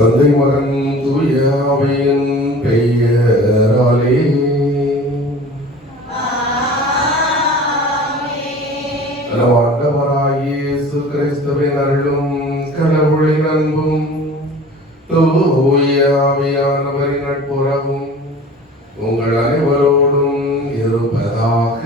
தந்தை மகன் தூய ஆவியின் பெயராலே ஆண்டவராகிய இயேசு கிறிஸ்துவின் அருளும் கடவுளின் அன்பும் தூய ஆவியானவரின் நட்புறவும் உங்கள் அனைவரோடும் இருப்பதாக.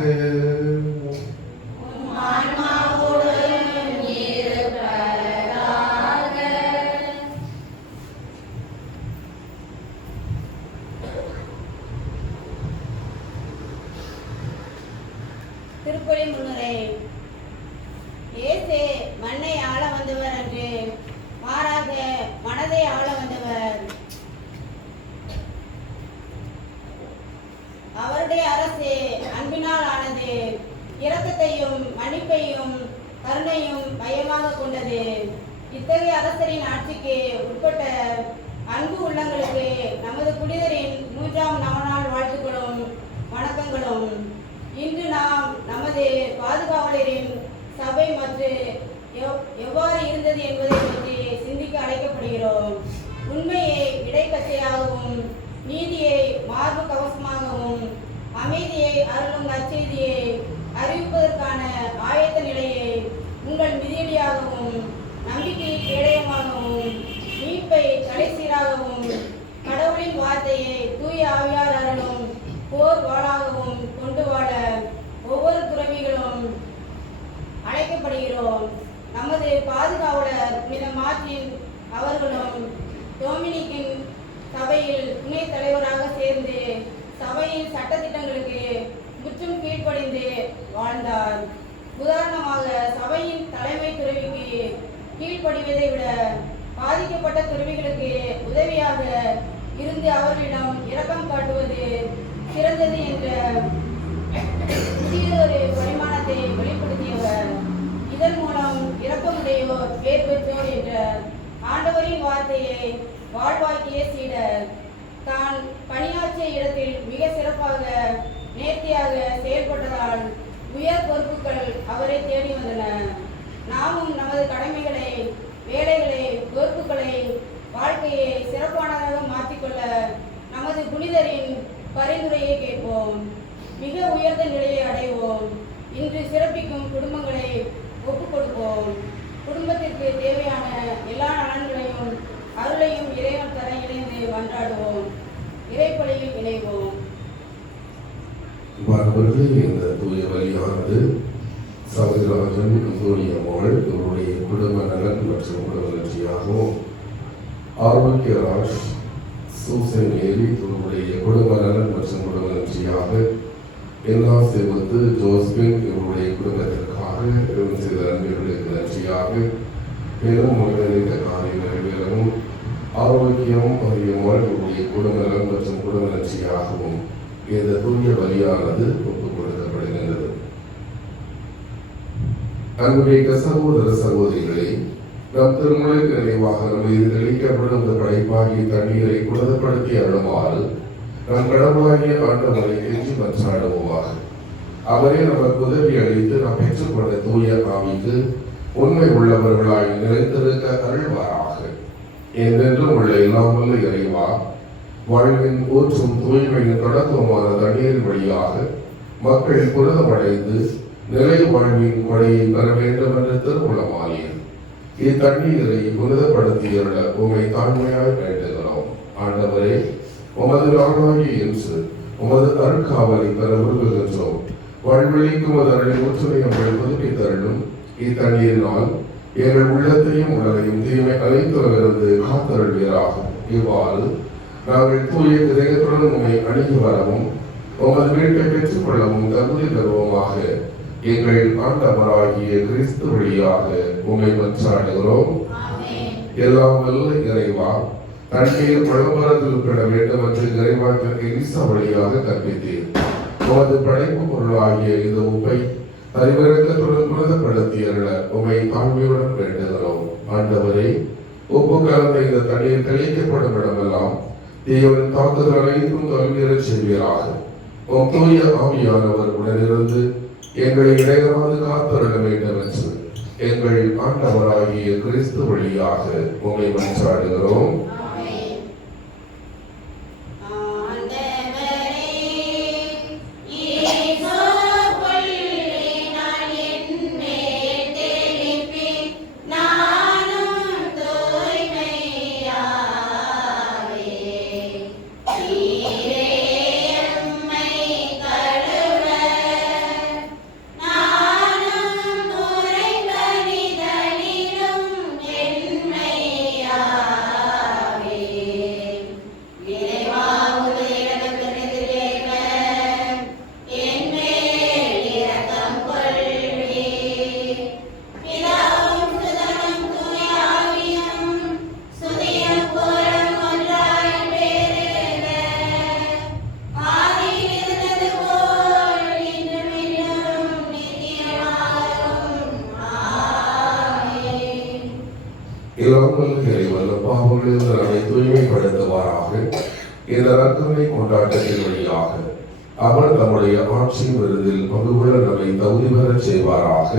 திருப்பலி முன்னுரை. இயேசு மண்ணை ஆள வந்தவர் அன்று, மாறாக மனதை ஆள வந்தவர். அவருடைய அரசு அன்பினால் ஆனது, இரக்கத்தையும் மன்னிப்பையும் கருணையும் மையமாக கொண்டது. இத்தகைய அரசரின் ஆட்சிக்கு உட்பட்ட அன்பு உள்ளங்களுக்கு நமது புனிதரின் 100ஆம் நவநாள் வாழ்த்துக்களும் வணக்கங்களும். இன்று நாம் நமது பாதுகாவலரின் சபை மற்றும் எவ்வாறு இருந்தது என்பதை பற்றி சிந்திக்க அழைக்கப்படுகிறோம். உண்மையை இடைக்கச்சையாகவும், நீதியை மார்பு கவசமாகவும், அமைதியை அருளும் நற்செய்தியை அறிவிப்பதற்கான ஆயத்த நிலையை உங்கள் மிதியடியாகவும், நம்பிக்கையை கேடயமாகவும், மீட்பை தலைசீராகவும், கடவுளின் வார்த்தையை தூய ஆவியார் அருளும் போர் வாளாகவும் கொண்டு வாழ ஒவ்வொரு துறவிகளும் அழைக்கப்படுகிறோம். நமது பாதுகாவலர் புனித மார்ட்டின் அவர்களும் டொமினிக்கின் சபையில் துணைத் தலைவராக சேர்ந்து சபையின் சட்டத்திட்டங்களுக்கு முற்றும் கீழ்ப்படிந்து வாழ்ந்தார். உதாரணமாக, சபையின் தலைமை துறவிக்கு கீழ்ப்படிவதை விட பாதிக்கப்பட்ட துறவிகளுக்கு உதவியாக இருந்து அவர்களிடம் இரக்கம் காட்டுவது சிறந்தது என்ற புதியதொரு பரிமாணத்தை வெளிப்படுத்தியவர். இதன் மூலம் இரக்கமுடையோர் பேர் பெற்றோர் என்ற ஆண்டவரின் வார்த்தையை வாழ்வாக்கிய சீடர் தான் பணியாற்றிய இடத்தில் மிக சிறப்பாக நேர்த்தியாக செயல்பட்டதால் உயர் பொறுப்புகள் அவரை தேடி வந்தன. நாமும் நமது கடமைகளை, வேலைகளை, பொறுப்புகளை, வாழ்க்கையை சிறப்பானதாக மாற்றிக்கொள்ள நமது புனிதரின் பரிந்துரையை கேட்போம். மிக உயர்ந்த நிலையை அடைவோம். இன்று சிறப்பிக்கும் குடும்பங்களை ஒப்புக் கொடுப்போம். குடும்பத்திற்கு தேவையான எல்லா நலன்களையும் அருளையும் இறைவன் தர இணைந்து மன்றாடுவோம். இறைப்பலியில் இணைவோம். இந்த தூய வழியானது சகோதரன் அந்தோனியம்மாள் இவருடைய குடும்ப நலன் மற்றும் குடும்ப வெற்றியாகவும், ஆரோக்கியராஜ் சூசன் ஏரி இவருடைய குடும்ப நலன் மற்றும் குடும்ப வெற்றியாக, எல்லா சேவத்து ஜோஸ்பின் இவருடைய குடும்பத்திற்காக இவன் செய்த நன்மைகளுக்கு நன்றியாக, மேலும் நினைத்த காரியம் நிறைவேறவும், ஆரோக்கியம் அறியமால் இவருடைய குடும்ப நலன் மற்றும் குடும்ப நன்றியாகவும் இந்த தூய வழியானது ஒப்புக் கொடுக்கப்படுகின்றது. அன்புமிக்க சகோதர சகோதரிகளை, நம் திருமலைக்கு நினைவாக நம்ம இது தெளிக்கப்படும் இந்த படைப்பாகிய தண்ணீரை குணப்படுத்தி அருளுமாறு நம் கடவுளாகிய ஆண்டவரை கெஞ்சி மன்றாடுவோமாக. அவரே நமக்கு உதவி அளித்து நாம் பெற்றுக்கொண்ட தூய ஆவிக்கு உண்மை உள்ளவர்களாய் நிலைத்திருக்க அருள்வாராக. என்றென்றும் உள்ள எல்லாம் வல்ல இறைவா, வாழ்வின் ஊற்றும் தூய்மையின் தொடக்கமான தண்ணீர் வழியாக மக்கள் புனிதமடைந்து நிலை வாழ்வின் கொடையை பெற வேண்டும் என்ற திருவுளமானீர். இத்தண்ணீரை புனிதப்படுத்தியுள்ள உமை தாழ்மையாய் வேண்டுகிறோம். ஆண்டவரே, உமது நாளாகி என்று உமது அருட்காவலை பெற விரும்புகின்றோம். வாழ்வழிக்கும் அதனை ஒற்றுமையை புதுப்பித்தருளும். இத்தண்ணீரினால் எங்கள் உள்ளத்தையும் உடலையும் தீமை அனைத்திலிருந்து காத்தருள்வீராகும். இவ்வாறு நாங்கள் தூய இதயத்துடன் உண்மை அணுகி வரவும் உமது வீட்டை பெற்றுக் கொள்ளவும் தகுதி பெறுவோமாக. எங்கள் ஆண்டவராகிய கிறிஸ்து வழியாக உம்மை மன்றாடுகிறோம். எல்லாம் வல்ல இறைவா, தண்ணீர் பழம்பரத்தில் பெற வேண்டும் என்று இறைவாக்கிற்கு ஈசா வழியாக கற்பித்தீர். உமது படைப்பு பொருளாகிய இந்த உப்பை அறிவிறக்கத்துடன் புனிதப்படுத்தி அருள உம்மை தாழ்மையுடன் வேண்டுகிறோம். ஆண்டவரே, உப்பு கலந்த இந்த தண்ணீர் தெளிக்கப்படும் இடமெல்லாம் தேவனின் தாக்குதல் அனைத்தும் தோல்வியறச் செய்வீராக. உம் தூய ஆவியானவர் உடனிருந்து எங்களை இடையராது காத்தருள வேண்டும் என்று எங்கள் ஆண்டவராகிய கிறிஸ்து வழியாக உம்மை மன்றாடுகிறோம். இல்லாமல் இறைவன் பாவங்களில் நம்மை தூய்மைப்படுத்துவாராக. இந்த நற்கருணை கொண்டாட்டத்தின் வழியாக அவர் நம்முடைய ஆட்சி விருதில் பங்கு கொள்ள நம்மை தகுதி பெறச் செய்வாராக.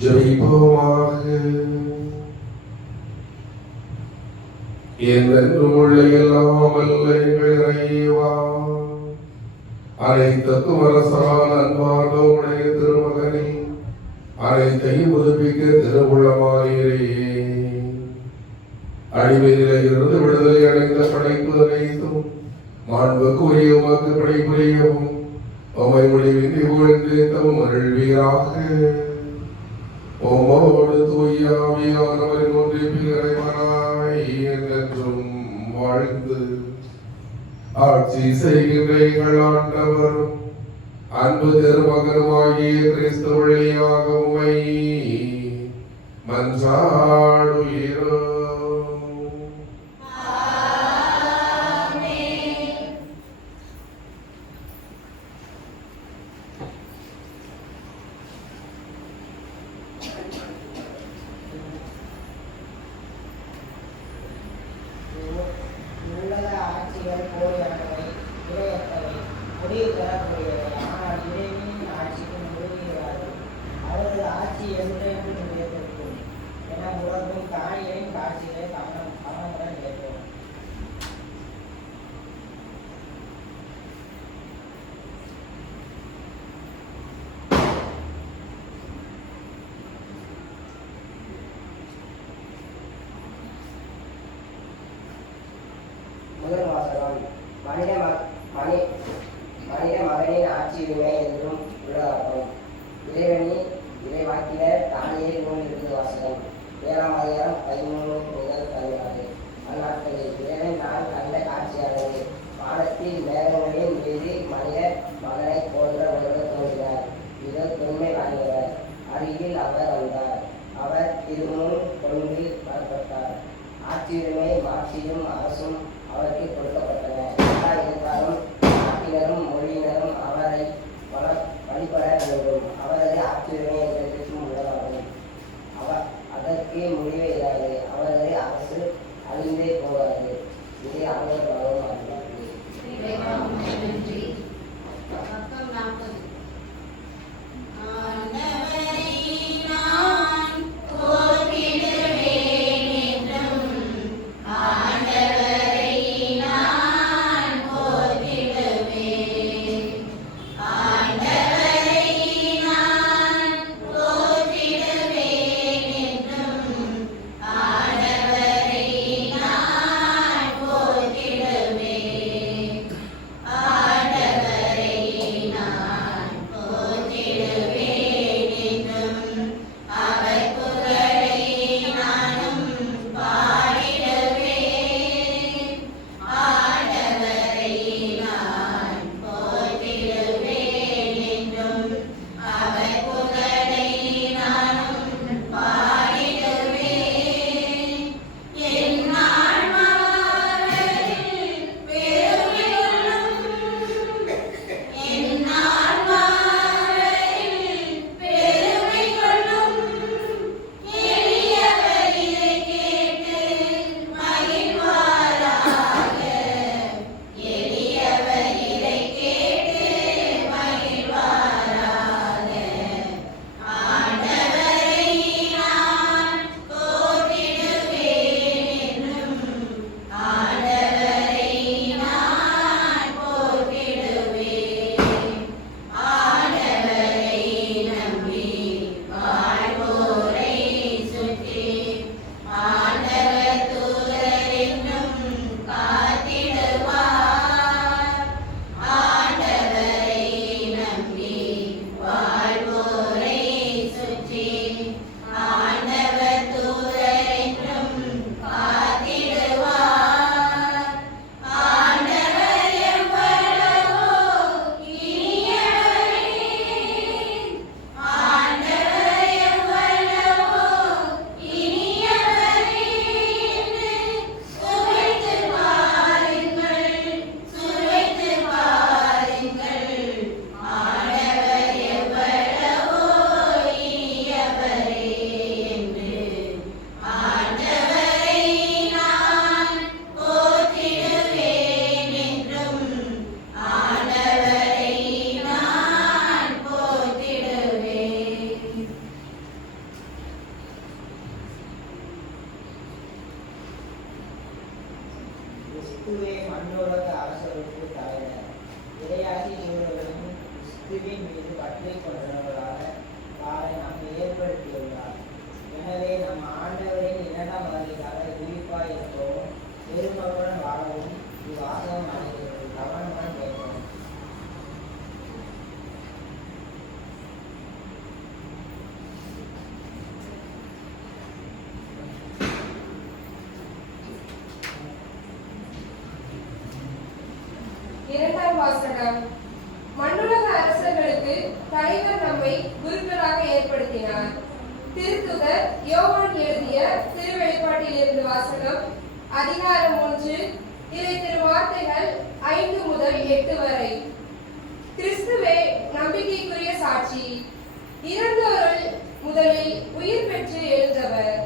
ஜெபிப்போமாக. என்றென்றும் உள்ள எல்லாம் வல்ல எங்கள் இறைவா, அனைத்துக்கும் அரசரான அன்பான உடைய திருமகனை அனைத்தையும் புதுப்பிக்க திருவுள்ளமானீரே. அடிமையிலிருந்து விடுதலை அடைந்த படைப்பு அனைத்தும் மாண்புக்கு உரிய உமக்கு படைப்புரியவும் உம்மை முடிவின்றி புகழ்ந்தேத்தவும் அருள்வீராக. உம்மோடு தூய ஆவியானவரின் ஒன்றிப்பில் இறைவனாய் என்றென்றும் வாழ்ந்து ஆட்சி செய்கின்ற எங்கள் ஆண்டவரும் அன்பு திருமகனுமாகிய கிறிஸ்து வழியாக உம்மை மன்றாடுகிறோம். முதல் வாசகம். மனித மகனின் ஆட்சி உரிமை என்றும் உள்ளதாகும். இறைவனின் தானியேல் நூலிலிருந்து வாசகம். 7ஆம் அதிகாரம் 13 முதல் 16. அந்நாட்களில் இறைவன் நான் கண்ட காட்சியானது, வானத்தில் மேகங்களின் மீது மனிதர் மகனைப் போன்ற ஒருவர் தோன்றினார். இதோ தொன்மை வாய்ந்தவர், அருகில் அவர் வந்தார். அவர் திருமுன் கொண்டு வரப்பட்டார். ஆட்சியுரிமை மாட்சியும் அரசும் அவருக்கு கொடுக்கப்பட்டன. எல்லா இனத்தாரும் நாட்டினரும் மொழியினரும் அவரை வழிபட வேண்டும். அவரது ஆட்சியுரிமை என்றென்றைக்கும் உள்ளதாகும். அதற்கு முடிவே இராது. அவரது அரசு அழிந்தே போகாது. இது ஆண்டவர் வளரும் அறிவார்கள். பக்கம் 40. கிறிஸ்துவே மண்ணுலக அரசர்களுக்கு தலைவர். இறையாசி இவர்களும் கிறிஸ்துவின் மீது பற்றை கொண்டவர்களாக வாழ நம்மை ஏற்படுத்தியுள்ளார். எனவே நம் ஆண்டவரின் 2ஆம் வருகைக்காக விழிப்பாய் இருக்கவும் பெருமக்களுடன் வாழவும் இவ்வாசகம் அனைவரும் கவனமுடன் கேட்போம். இரண்டாம் வாசகம். மண்ணுலக அரசர்களுக்கு தலைவர் நம்மை குருக்களாக ஏற்படுத்தினார். திருத்துதர் யோவான் எழுதிய திருவெளிப்பாட்டில் இருந்து வாசகம். அதிகாரம் 3, இறை திருவார்த்தைகள் 5 முதல் 8 வரை. கிறிஸ்துவே நம்பிக்கைக்குரிய சாட்சி. இறந்தோருள் முதலில் உயிர் பெற்று எழுந்தவர்.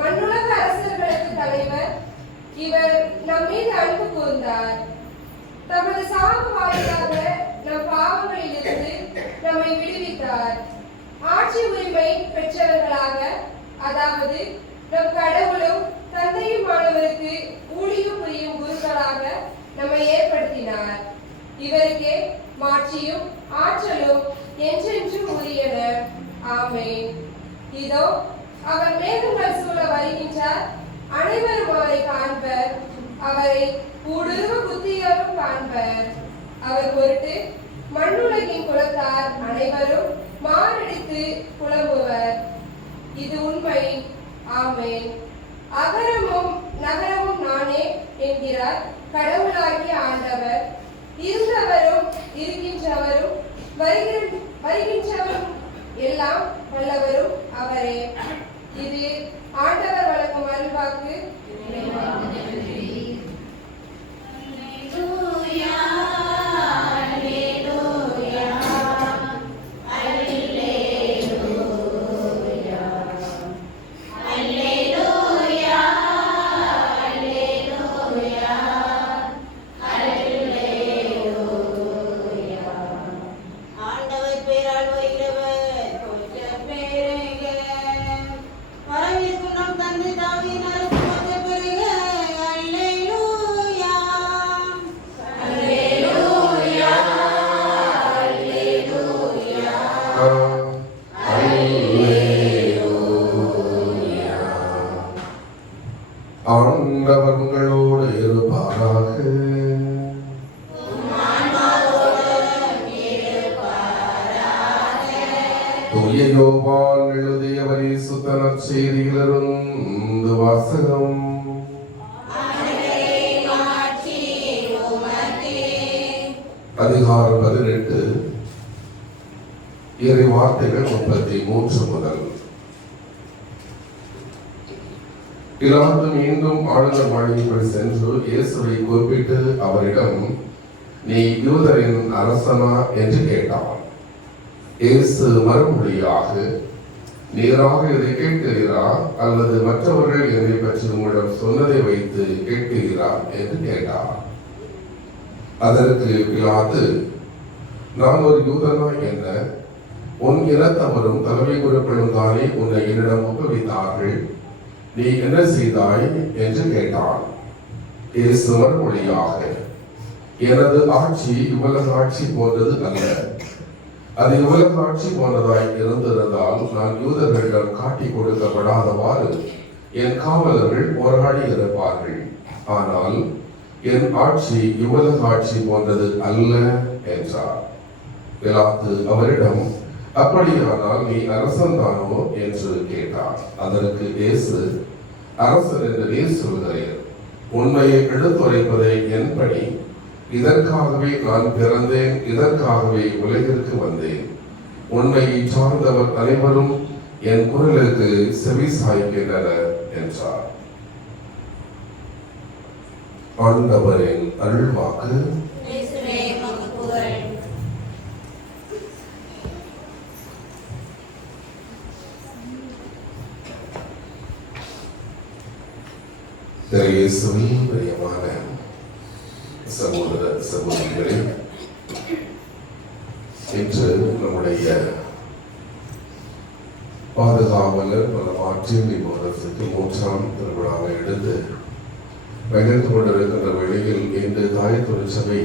மண்ணுலக அரசர்களுக்கு தலைவர். இவர் நம் மீது அன்பு கூர்ந்தார். தமது சாவு வாயிலாக நம் பாவங்களிலிருந்து நம்மை விடுவித்தார். ஆட்சி உரிமை பெற்றவர்களாக, அதாவது நம் கடவுளும் தந்தையுமானவருக்கு ஊழியம் புரியும் குருக்களாக நம்மை ஏற்படுத்தினார். இவருக்கே மாட்சியும் ஆற்றலும் என்றென்றும் உரியன. ஆமென். இதோ அவர் மேகங்கள் சூழ வருகின்றார். அனைவரும் அவரை காண்பர். அவரை ஊடுருவ புத்தியோரும் காண்பர். அவர் பொருட்டு மண்ணுலகின் குலத்தார் அனைவரும் மாரடித்து புலம்புவர். இது உண்மை. ஆமென். அகரமும் நகரமும் நானே என்கிறார் கடவுளாகிய ஆண்டவர். இருந்தவரும் இருக்கின்றவரும் வருகின்றவரும் எல்லாம் வல்லவரும் அவரே. இது ஆண்டவர் வழங்கும் அருள்வாக்கு. ஆண்டவர் உங்களோடு இருப்பாராக. தூய யோவான் எழுதிய பரிசுத்த நற்செய்தியிலிருந்து வாசகம். அதிகாரம் 18 இறை வார்த்தைகள் 33 முதல். பிலாத்து மீண்டும் ஆளுநர் மாளிகைக்குள் சென்று இயேசுவை கூப்பிட்டு அவரிடம், நீ யூதரின் அரசனா என்று கேட்டான். இயேசு மறுமொழியாக, நீராக இதை கேட்கிறீரா அல்லது மற்றவர்கள் என்னை பற்றி உங்களிடம் சொன்னதை வைத்து கேட்கிறீரா என்று கேட்டார். அதற்கு பிலாத்து, நான் ஒரு யூதனா என்ன? உன் இனத்தவரும் தலைமை குருக்களும் தானே உன்னை என்னிடம் ஒப்புவித்தார்கள். நீ என்ன செய்தாய் என்று கேட்டான். இயேசு மறுமொழியாக, எனது ஆட்சி இவ்வுலக ஆட்சி போன்றது அல்ல. அது இவ்வுலக ஆட்சி போன்றதாய் இருந்திருந்தால் நான் யூதர்களிடம் காட்டிக் கொடுக்கப்படாதவாறு என் காவலர்கள் போராடி இருப்பார்கள். ஆனால் என் ஆட்சி இவ்வுலக ஆட்சி போன்றது அல்ல என்றார். பிலாத்து அவரிடம், அப்படியானால் நீ அரசன் தானோ என்று கேட்டார். அதற்கு இயேசு, அரசன் என்று நீர் சொல்கிறீர். உண்மையை எடுத்துரைப்பதே என் பணி. இதற்காகவே நான் பிறந்தேன், இதற்காகவே உலகிற்கு வந்தேன். உண்மையை சார்ந்தவர் அனைவரும் என் குரலுக்கு செவி சாய்க்கின்றனர் என்றார். ஆண்டவரின் அருள்வாக்கு. இயேசுவின் பிரியமான சகோதர சகோதரிகளே, இன்று நம்முடைய பாதுகாவலர் பலமாற்றின் நிபுணத்துக்கு 3ஆம் திருவிழாவை எடுத்து பகிர்ந்து கொண்டிருக்கின்ற வேளையில் இன்று தாய் திருச்சபை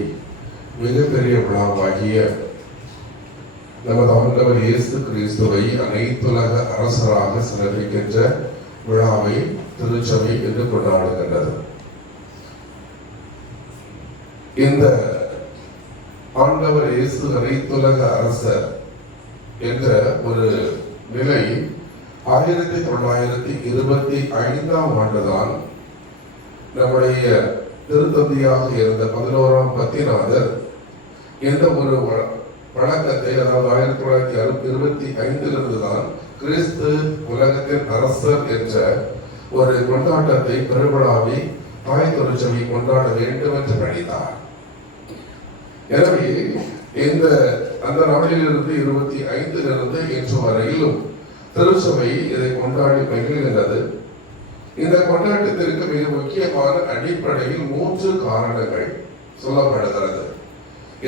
மிகப்பெரிய விழாவாகிய நமது ஆண்டவர் இயேசு கிறிஸ்துவை அனைத்துலக அரசராக சிறப்பிக்கின்ற விழாவை திருச்சபை என்று கொண்டாடுகின்றது. இந்த ஆண்டவர் இயேசு அனைத்துலக அரசர் என்ற ஒரு நிலை 1925ஆம் ஆண்டுதான் நம்முடைய திருத்தந்தையாக இருந்த 11ஆம் பத்திநாதர் என்ற ஒரு வழக்கத்தை, அதாவது 1925 தான் கிறிஸ்து உலகத்தின் அரசர் என்ற ஒரு கொண்டாட்டத்தை, பெருவிழாவை தாய் திருச்சபை கொண்டாட வேண்டும் என்று நினைத்தார். எனவே அந்த நாளிலிருந்து 25 இன்று வரையிலும் திருச்சபை இதை கொண்டாடி மகிழ்கின்றது. இந்த கொண்டாட்டத்திற்கு மிக முக்கியமான அடிப்படையில் 3 காரணங்கள் சொல்லப்படுகிறது.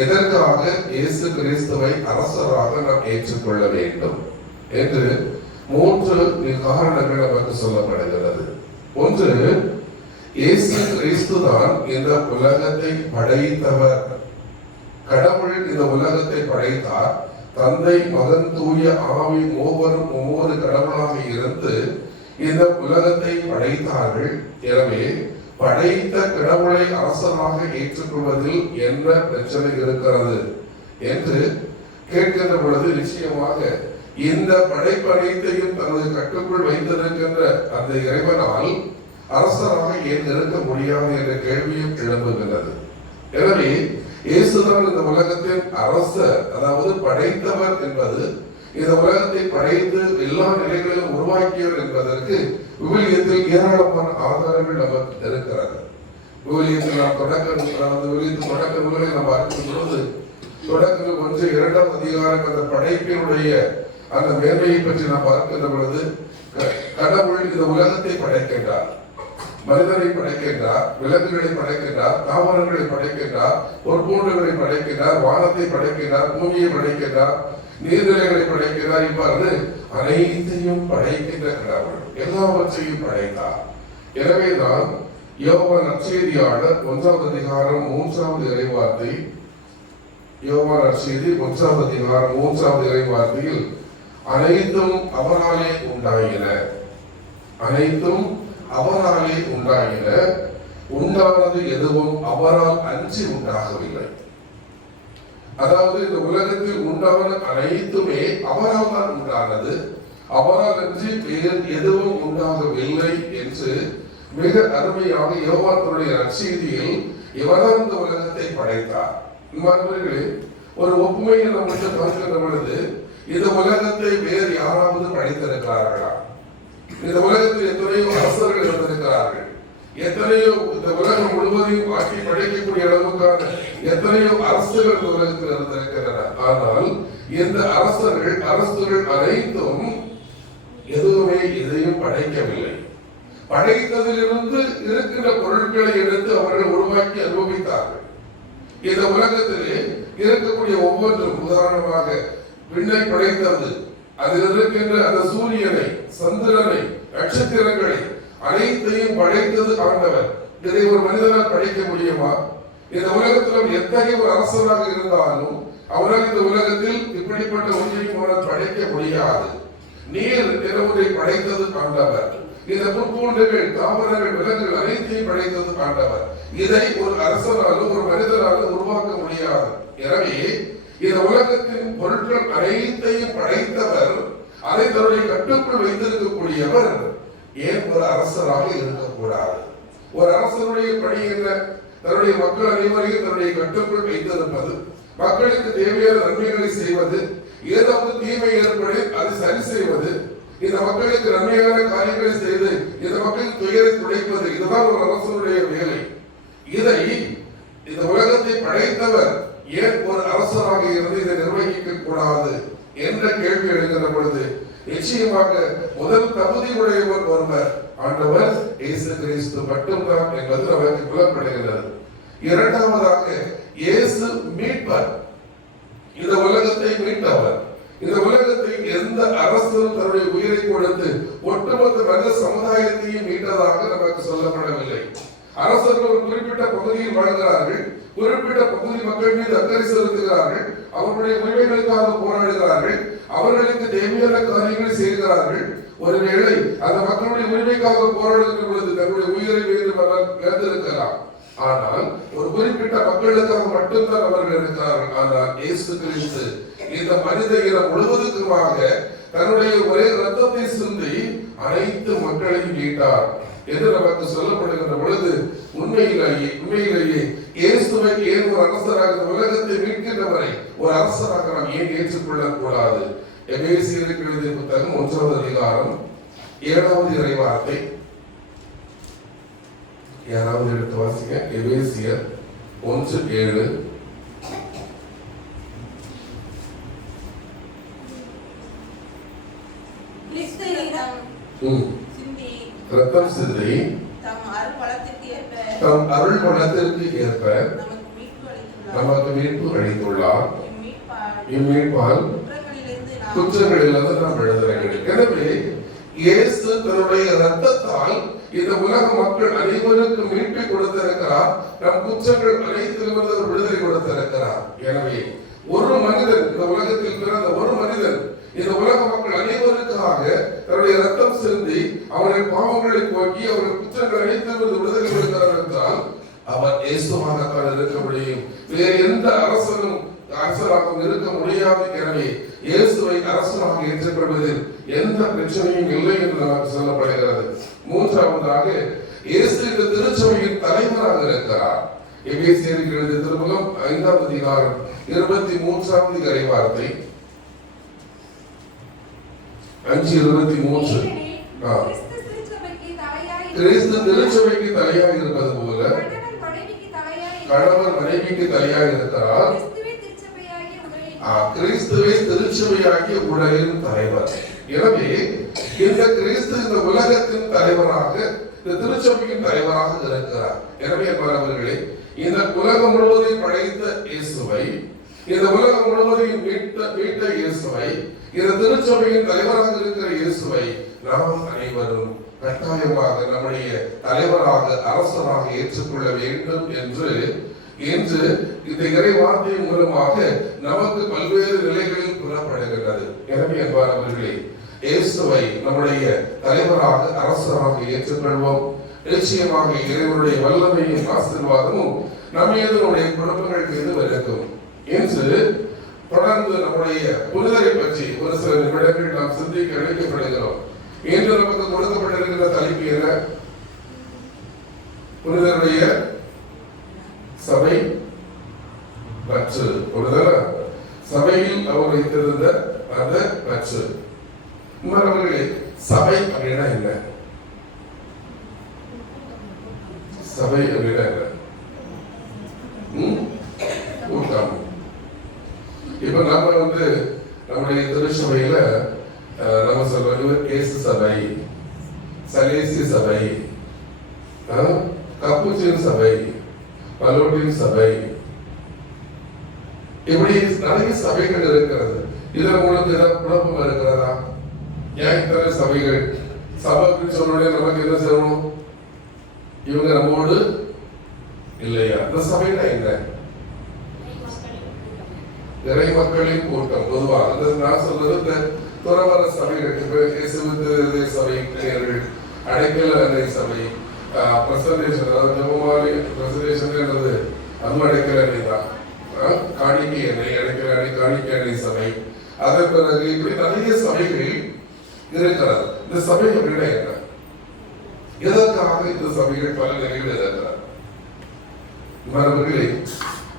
எதற்காக இயேசு கிறிஸ்துவை அரசராக நாம் ஏற்றுக்கொள்ள வேண்டும் என்று 3 காரணங்கள் நமக்கு சொல்லப்படுகிறது. ஒன்று, இயேசு கிறிஸ்து தான் இந்த உலகத்தை படைத்தவர். கடவுள் இந்த உலகத்தை படைத்தார். தந்தை, மகன், தூய ஆவி மூவரும் ஒவ்வொரு கடவுளாக இருந்து இந்த உலகத்தை படைத்தார்கள். எனவே படைத்த கடவுளை அரசராக ஏற்றுக்கொள்வதில் என்ன பிரச்சனை இருக்கிறது என்று கேட்கின்ற பொழுது, நிச்சயமாக இந்த படைப்பனைத்தையும் தனது கட்டுக்குள் வைத்திருக்கின்ற அந்த இறைவனால் அரசராக ஏன் இருக்க முடியாது என்ற கேள்வியும் எழும்புகின்றது. எனவே இயேசுதான் இந்த உலகத்தின் அரசர், அதாவது படைத்தவர் என்பது, இந்த உலகத்தை படைத்து எல்லா நிலைகளிலும் உருவாக்கியவர் என்பதற்கு விவிலியத்தில் ஏராளமான ஆதாரங்கள் நமக்கு இருக்கிறது. விவிலியத்தில் நாம் தொடக்க நூல்களை நாம் பார்க்கும் பொழுது தொடக்கங்கள் 1-2 அதிகாரம் அந்த படைப்பினுடைய அந்த மேன்மையை பற்றி நாம் பார்க்கின்ற பொழுது கடவுள் இந்த உலகத்தை படைக்கின்றார், மனிதனை படைக்கின்றார், விலங்குகளை படைக்கின்றார், தாவரங்களை படைக்கின்றார், பொற்பூண்டுகளை படைக்கின்றார், வானத்தை படைக்கின்றார், பூமியை படைக்கின்றார், நீர்நிலைகளை படைக்கிறார். இவ்வாறு அனைத்தையும் படைக்கின்ற கடவுள் எல்லாவற்றையும் படைத்தார். எனவே தான் யோவான் நற்செய்தியாளர் 1 அதிகாரம் 3வது இறைவார்த்தை, யோவான் நற்செய்தி 1 அதிகாரம் 3வது இறைவார்த்தையில் அனைத்தும் அவராலே உண்டாயின, அனைத்தும் அவராலே உண்டாயின, உண்டானது எதுவும் அவரால் அன்றி உண்டாகவில்லை. அதாவது இந்த உலகத்தில் உண்டான அனைத்துமே அவரால் தான் உண்டானது, அவரால் அன்றி வேறு எதுவும் உண்டாகவில்லை என்று மிக அருமையாக யோவான் தன்னுடைய நற்செய்தியில் இவர்தான் இந்த உலகத்தை படைத்தார். நண்பர்களே, ஒரு ஒப்புமையை நம்ம பார்க்கின்ற பொழுது இந்த உலகத்தை வேறு யாராவது படைத்திருக்கிறார்களா? இந்த உலகத்தில் எத்தனையோ அரசர்கள் இருந்திருக்கிறார்கள், எத்தனையோ இந்த உலகம் முழுவதையும் ஆட்சி படைக்கக்கூடிய அளவுக்கான எத்தனையோ அரசுகள் இந்த உலகத்தில் இருந்திருக்கின்றன. ஆனால் இந்த அரசுகள் அனைத்தும் எதுவுமே எதையும் படைக்கவில்லை. படைத்ததிலிருந்து இருக்கின்ற பொருட்களை எடுத்து அவர்கள் உருவாக்கி அனுபவித்தார்கள். இந்த உலகத்திலே இருக்கக்கூடிய ஒவ்வொன்றும், உதாரணமாக விண்ணை படைத்தது, அதில் இருக்கின்ற அந்த சூரியனை, சந்திரனை, நட்சத்திரங்களை அனைத்தையும் படைத்தது ஆண்டவர். இதை ஒரு மனிதனால் படைக்க முடியுமா? இந்த உலகத்தில் எத்தகைய ஒரு அரசனாக இருந்தாலும் அவரால் இந்த உலகத்தில் இப்படிப்பட்ட ஒன்றையும் அவரால் படைக்க முடியாது. நீர் ஒன்றை படைத்தது ஆண்டவர். இந்த புற்பூண்டுகள், தாவரங்கள், விலங்குகள் அனைத்தையும் படைத்தது ஆண்டவர். இதை ஒரு அரசனாலும் ஒரு மனிதனாலும் உருவாக்க முடியாது. எனவே இந்த உலகத்தின் பொருட்கள் அனைத்தையும் படைத்தவர், அதை தன்னுடைய கட்டுக்குள் வைத்திருக்கக்கூடியவர் ஏன் ஒரு அரசராக இருக்கக்கூடாது? ஒரு அரசனுடைய பணி என்ன? தன்னுடைய மக்கள் அனைவரையும் தன்னுடைய கட்டுக்குள் வைத்திருப்பது, மக்களுக்கு தேவையான நன்மைகளை செய்வது, ஏதாவது தீமை ஏற்படு அதை சரி செய்வது, இந்த மக்களுக்கு நன்மையான காரியங்களை செய்து இந்த மக்களுக்கு துயரை துடைப்பது, இதுதான் ஒரு அரசனுடைய வேலை. இதை இந்த உலகத்தை படைத்தவர் ஏன் ஒரு அரசராக இருந்து இதை நிர்வகிக்க கூடாது என்ற கேள்வி எழுகின்ற பொழுது நிச்சயமாக முதல் தகுதி உடையவர் ஒருவர் ஆண்டவர் இயேசு கிறிஸ்து மட்டும்தான் என்பது நமக்கு புலப்படுகிறது. இரண்டாவதாக இயேசு மீட்பர், இந்த உலகத்தை மீட்டவர். இந்த உலகத்தை எந்த அரசரும் தன்னுடைய உயிரை கொடுத்து ஒட்டுமொத்த மனித சமுதாயத்தையும் மீட்டதாக நமக்கு சொல்லப்படவில்லை. அரசர்கள் ஒரு குறிப்பிட்ட பகுதியில் வாழ்கிறார்கள், குறிப்பிட்ட பகுதி மக்கள் மீது அக்கறை செலுத்துகிறார்கள், அவர்களுடைய உரிமைகளுக்காக போராடுகிறார்கள், அவர்களுக்கு தேவையான காரியங்களை செய்கிறார்கள். ஒருவேளை அந்த மக்களுடைய உரிமைக்காக போராடுகின்ற பொழுது தன்னுடைய உயிரை இழந்திருக்கலாம். ஆனால் ஒரு குறிப்பிட்ட மக்களுக்காக மட்டும்தான் அவர்கள் இருக்கிறார்கள். ஆனால் இயேசு கிறிஸ்து இந்த மனித இனம் முழுவதுக்குமாக தன்னுடைய ஒரே ரத்தத்தை சிந்தி அனைத்து மக்களையும் மீட்டார் என்று நமக்கு சொல்லப்படுகின்ற பொழுது உண்மையிலேயே இயேசுவை ஏன் ஒரு அரசராக இந்த உலகத்தை மீட்கின்றவரை ஒரு அரசராக நாம் ஏன் ஏற்றுக்கொள்ளக் கூடாது? எபேசியருக்கு எழுதிய புத்தகம் 1வது அதிகாரம் 7வது இறைவார்த்தை, யாராவது எடுத்து வாசிங்க. எபேசியர் 1:7. ரத்தம் சிந்தி தம் அருள் பலத்திற்கு ஏற்ப நமக்கு மீட்பு அளித்துள்ளார். இம்மீட்பால் குற்றங்களிலிருந்து நாம் விடுதலை. எனவே இயேசு தன்னுடைய ரத்தத்தால் இந்த உலக மக்கள் அனைவருக்கும் மீட்பை கொடுத்திருக்கிறார். நம் குற்றங்கள் அனைத்திலிருந்து ஒரு விடுதலை கொடுத்திருக்கிறார். எனவே ஒரு மனிதன், இந்த உலகத்தில் பிறந்த ஒரு மனிதன் இந்த உலக மக்கள் அனைவருக்காக தன்னுடைய ரத்தம் சிந்தி அவர்கள் பாவங்களை போக்கி அவர்கள் குற்றங்கள் அனைத்திலிருந்து விடுதலை கொடுக்கிறார் என்றால் அவர் இயேசுவாகத்தான் இருக்க முடியும். வேறு எந்த அரசராகவும் இருக்க முடியாது. எனவே இயேசுவை அரசனாக ஏற்றுக்கொள்வதில் எந்த பிரச்சனையும் இல்லை என்று நமக்கு சொல்லப்படுகிறது. மூன்றாவதாக இயேசு இந்த திருச்சபையின் தலைவராக இருக்கிறார். எபேசியருக்கு எழுதிய திருமுகம் 5ஆம் அதிகாரம் 23ஆம் இறைவார்த்தை 5:23. கிறிஸ்து திருச்சபைக்கு தலையாக இருப்பது போல கணவர் மனைவிக்கு தலையாக இருக்கிறார். கிறிஸ்துவே திருச்சபையாகிய உலகின் தலைவர். எனவே இந்த கிறிஸ்து இந்த உலகத்தின் தலைவராக, இந்த திருச்சபையின் தலைவராக இருக்கிறார். எனவே அவர்களே, இந்த உலகம் முழுவதையும் படைத்த இயேசுவை, இந்த உலகம் முழுவதையும் மீட்ட இயேசுவை, இந்த திருச்சபையின் தலைவராக இருக்கிற இயேசுவை நாம் அனைவரும் கட்டாயமாக நம்முடைய தலைவராக, அரசராக ஏற்றுக்கொள்ள வேண்டும் என்று இன்று இந்த இறை வார்த்தையின் மூலமாக நமக்கு பல்வேறு நிலைகளில் புறப்படுகின்றது. எனவே என்பவர்களே, இயேசுவை நம்முடைய தலைவராக, அரசராக ஏற்றுக்கொள்வோம். நிச்சயமாக இறைவனுடைய வல்லமையும் ஆசீர்வாதமும் நம் மீது, நம்முடைய குடும்பங்கள் மீது இருக்கும். இன்று தொடர்ந்து நம்முடைய புனிதரை பற்றி ஒரு சில நிமிடங்கள் நாம் சிந்திக்க அழைக்கப்படுகிறோம். இன்று நமக்கு கொடுக்கப்பட்டிருக்கிற தலைப்பு என்ன? புனிதருடைய சபை பற்று. சபையில் அவர் வைத்திருந்த அந்த பற்று. அவர்களே, சபை அப்படின்னா என்ன? சபை அப்படின்னா என்ன? கூட்டம். இப்ப நம்ம நம்முடைய திருச்சபையில நம்ம சொல்றோம் இயேசு சபை, சலேசி சபை, கப்புச்சின் சபை, பலோட்டின் சபை, இப்படி நிறைய சபைகள் இருக்கிறது. இதுல உங்களுக்கு ஏதாவது குழப்பம் இருக்கிறதா? ஏன் இத்தனை சபைகள்? சபைன்னு சொன்னோடனே நமக்கு என்ன செய்யணும்? இவங்க நம்மோடு இல்லையா? இந்த சபைனா என்ன? இறை மக்களின் கூட்டம். பொதுவாக நான் சொல்றது இந்த துறவர சபைகள், சபை, அடைக்கல அன்னை சபை, பிரசன்டேஷன், அதாவது ஜெபமாலை பிரசன்டேஷன் என்றது அது அடைக்கல அன்னை தான். காணிக்கை அன்னை, அடைக்கல அன்னை, காணிக்கை அன்னை சபை. அதன் பிறகு இப்படி நிறைய சபைகள் இருக்கிறது. இந்த சபை அப்படின்னா என்ன? எதற்காக இந்த சபைகள் பல நிலையில் இருக்கிறார்? மரபர்களே,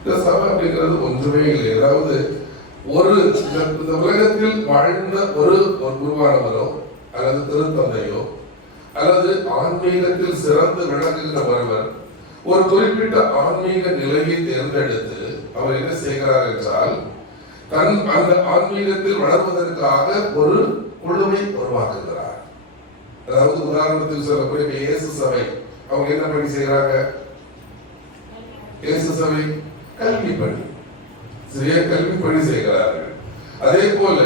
இந்த சபை அப்படிங்கிறது ஒன்றுமே இல்லை. அதாவது ஒரு இந்த உலகத்தில் வாழ்ந்த ஒரு குருவானவரோ அல்லது திருத்தந்தையோ அல்லது ஆன்மீகத்தில் சிறந்து விளங்குகிற ஒருவர் ஒரு குறிப்பிட்ட ஆன்மீக நிலையை தேர்ந்தெடுத்து அவர் என்ன செய்கிறார் என்றால், அந்த ஆன்மீகத்தில் வளர்வதற்காக ஒரு குழுவை உருவாக்குகிறார். அதாவது உதாரணத்துக்கு சொல்லக்கூடிய இயேசு சபை, அவங்க என்ன பணி செய்யறாங்க? இயேசு சபை கல்வி பணி, சிறிய கல்வி பணி செய்கிறார்கள். அதே போல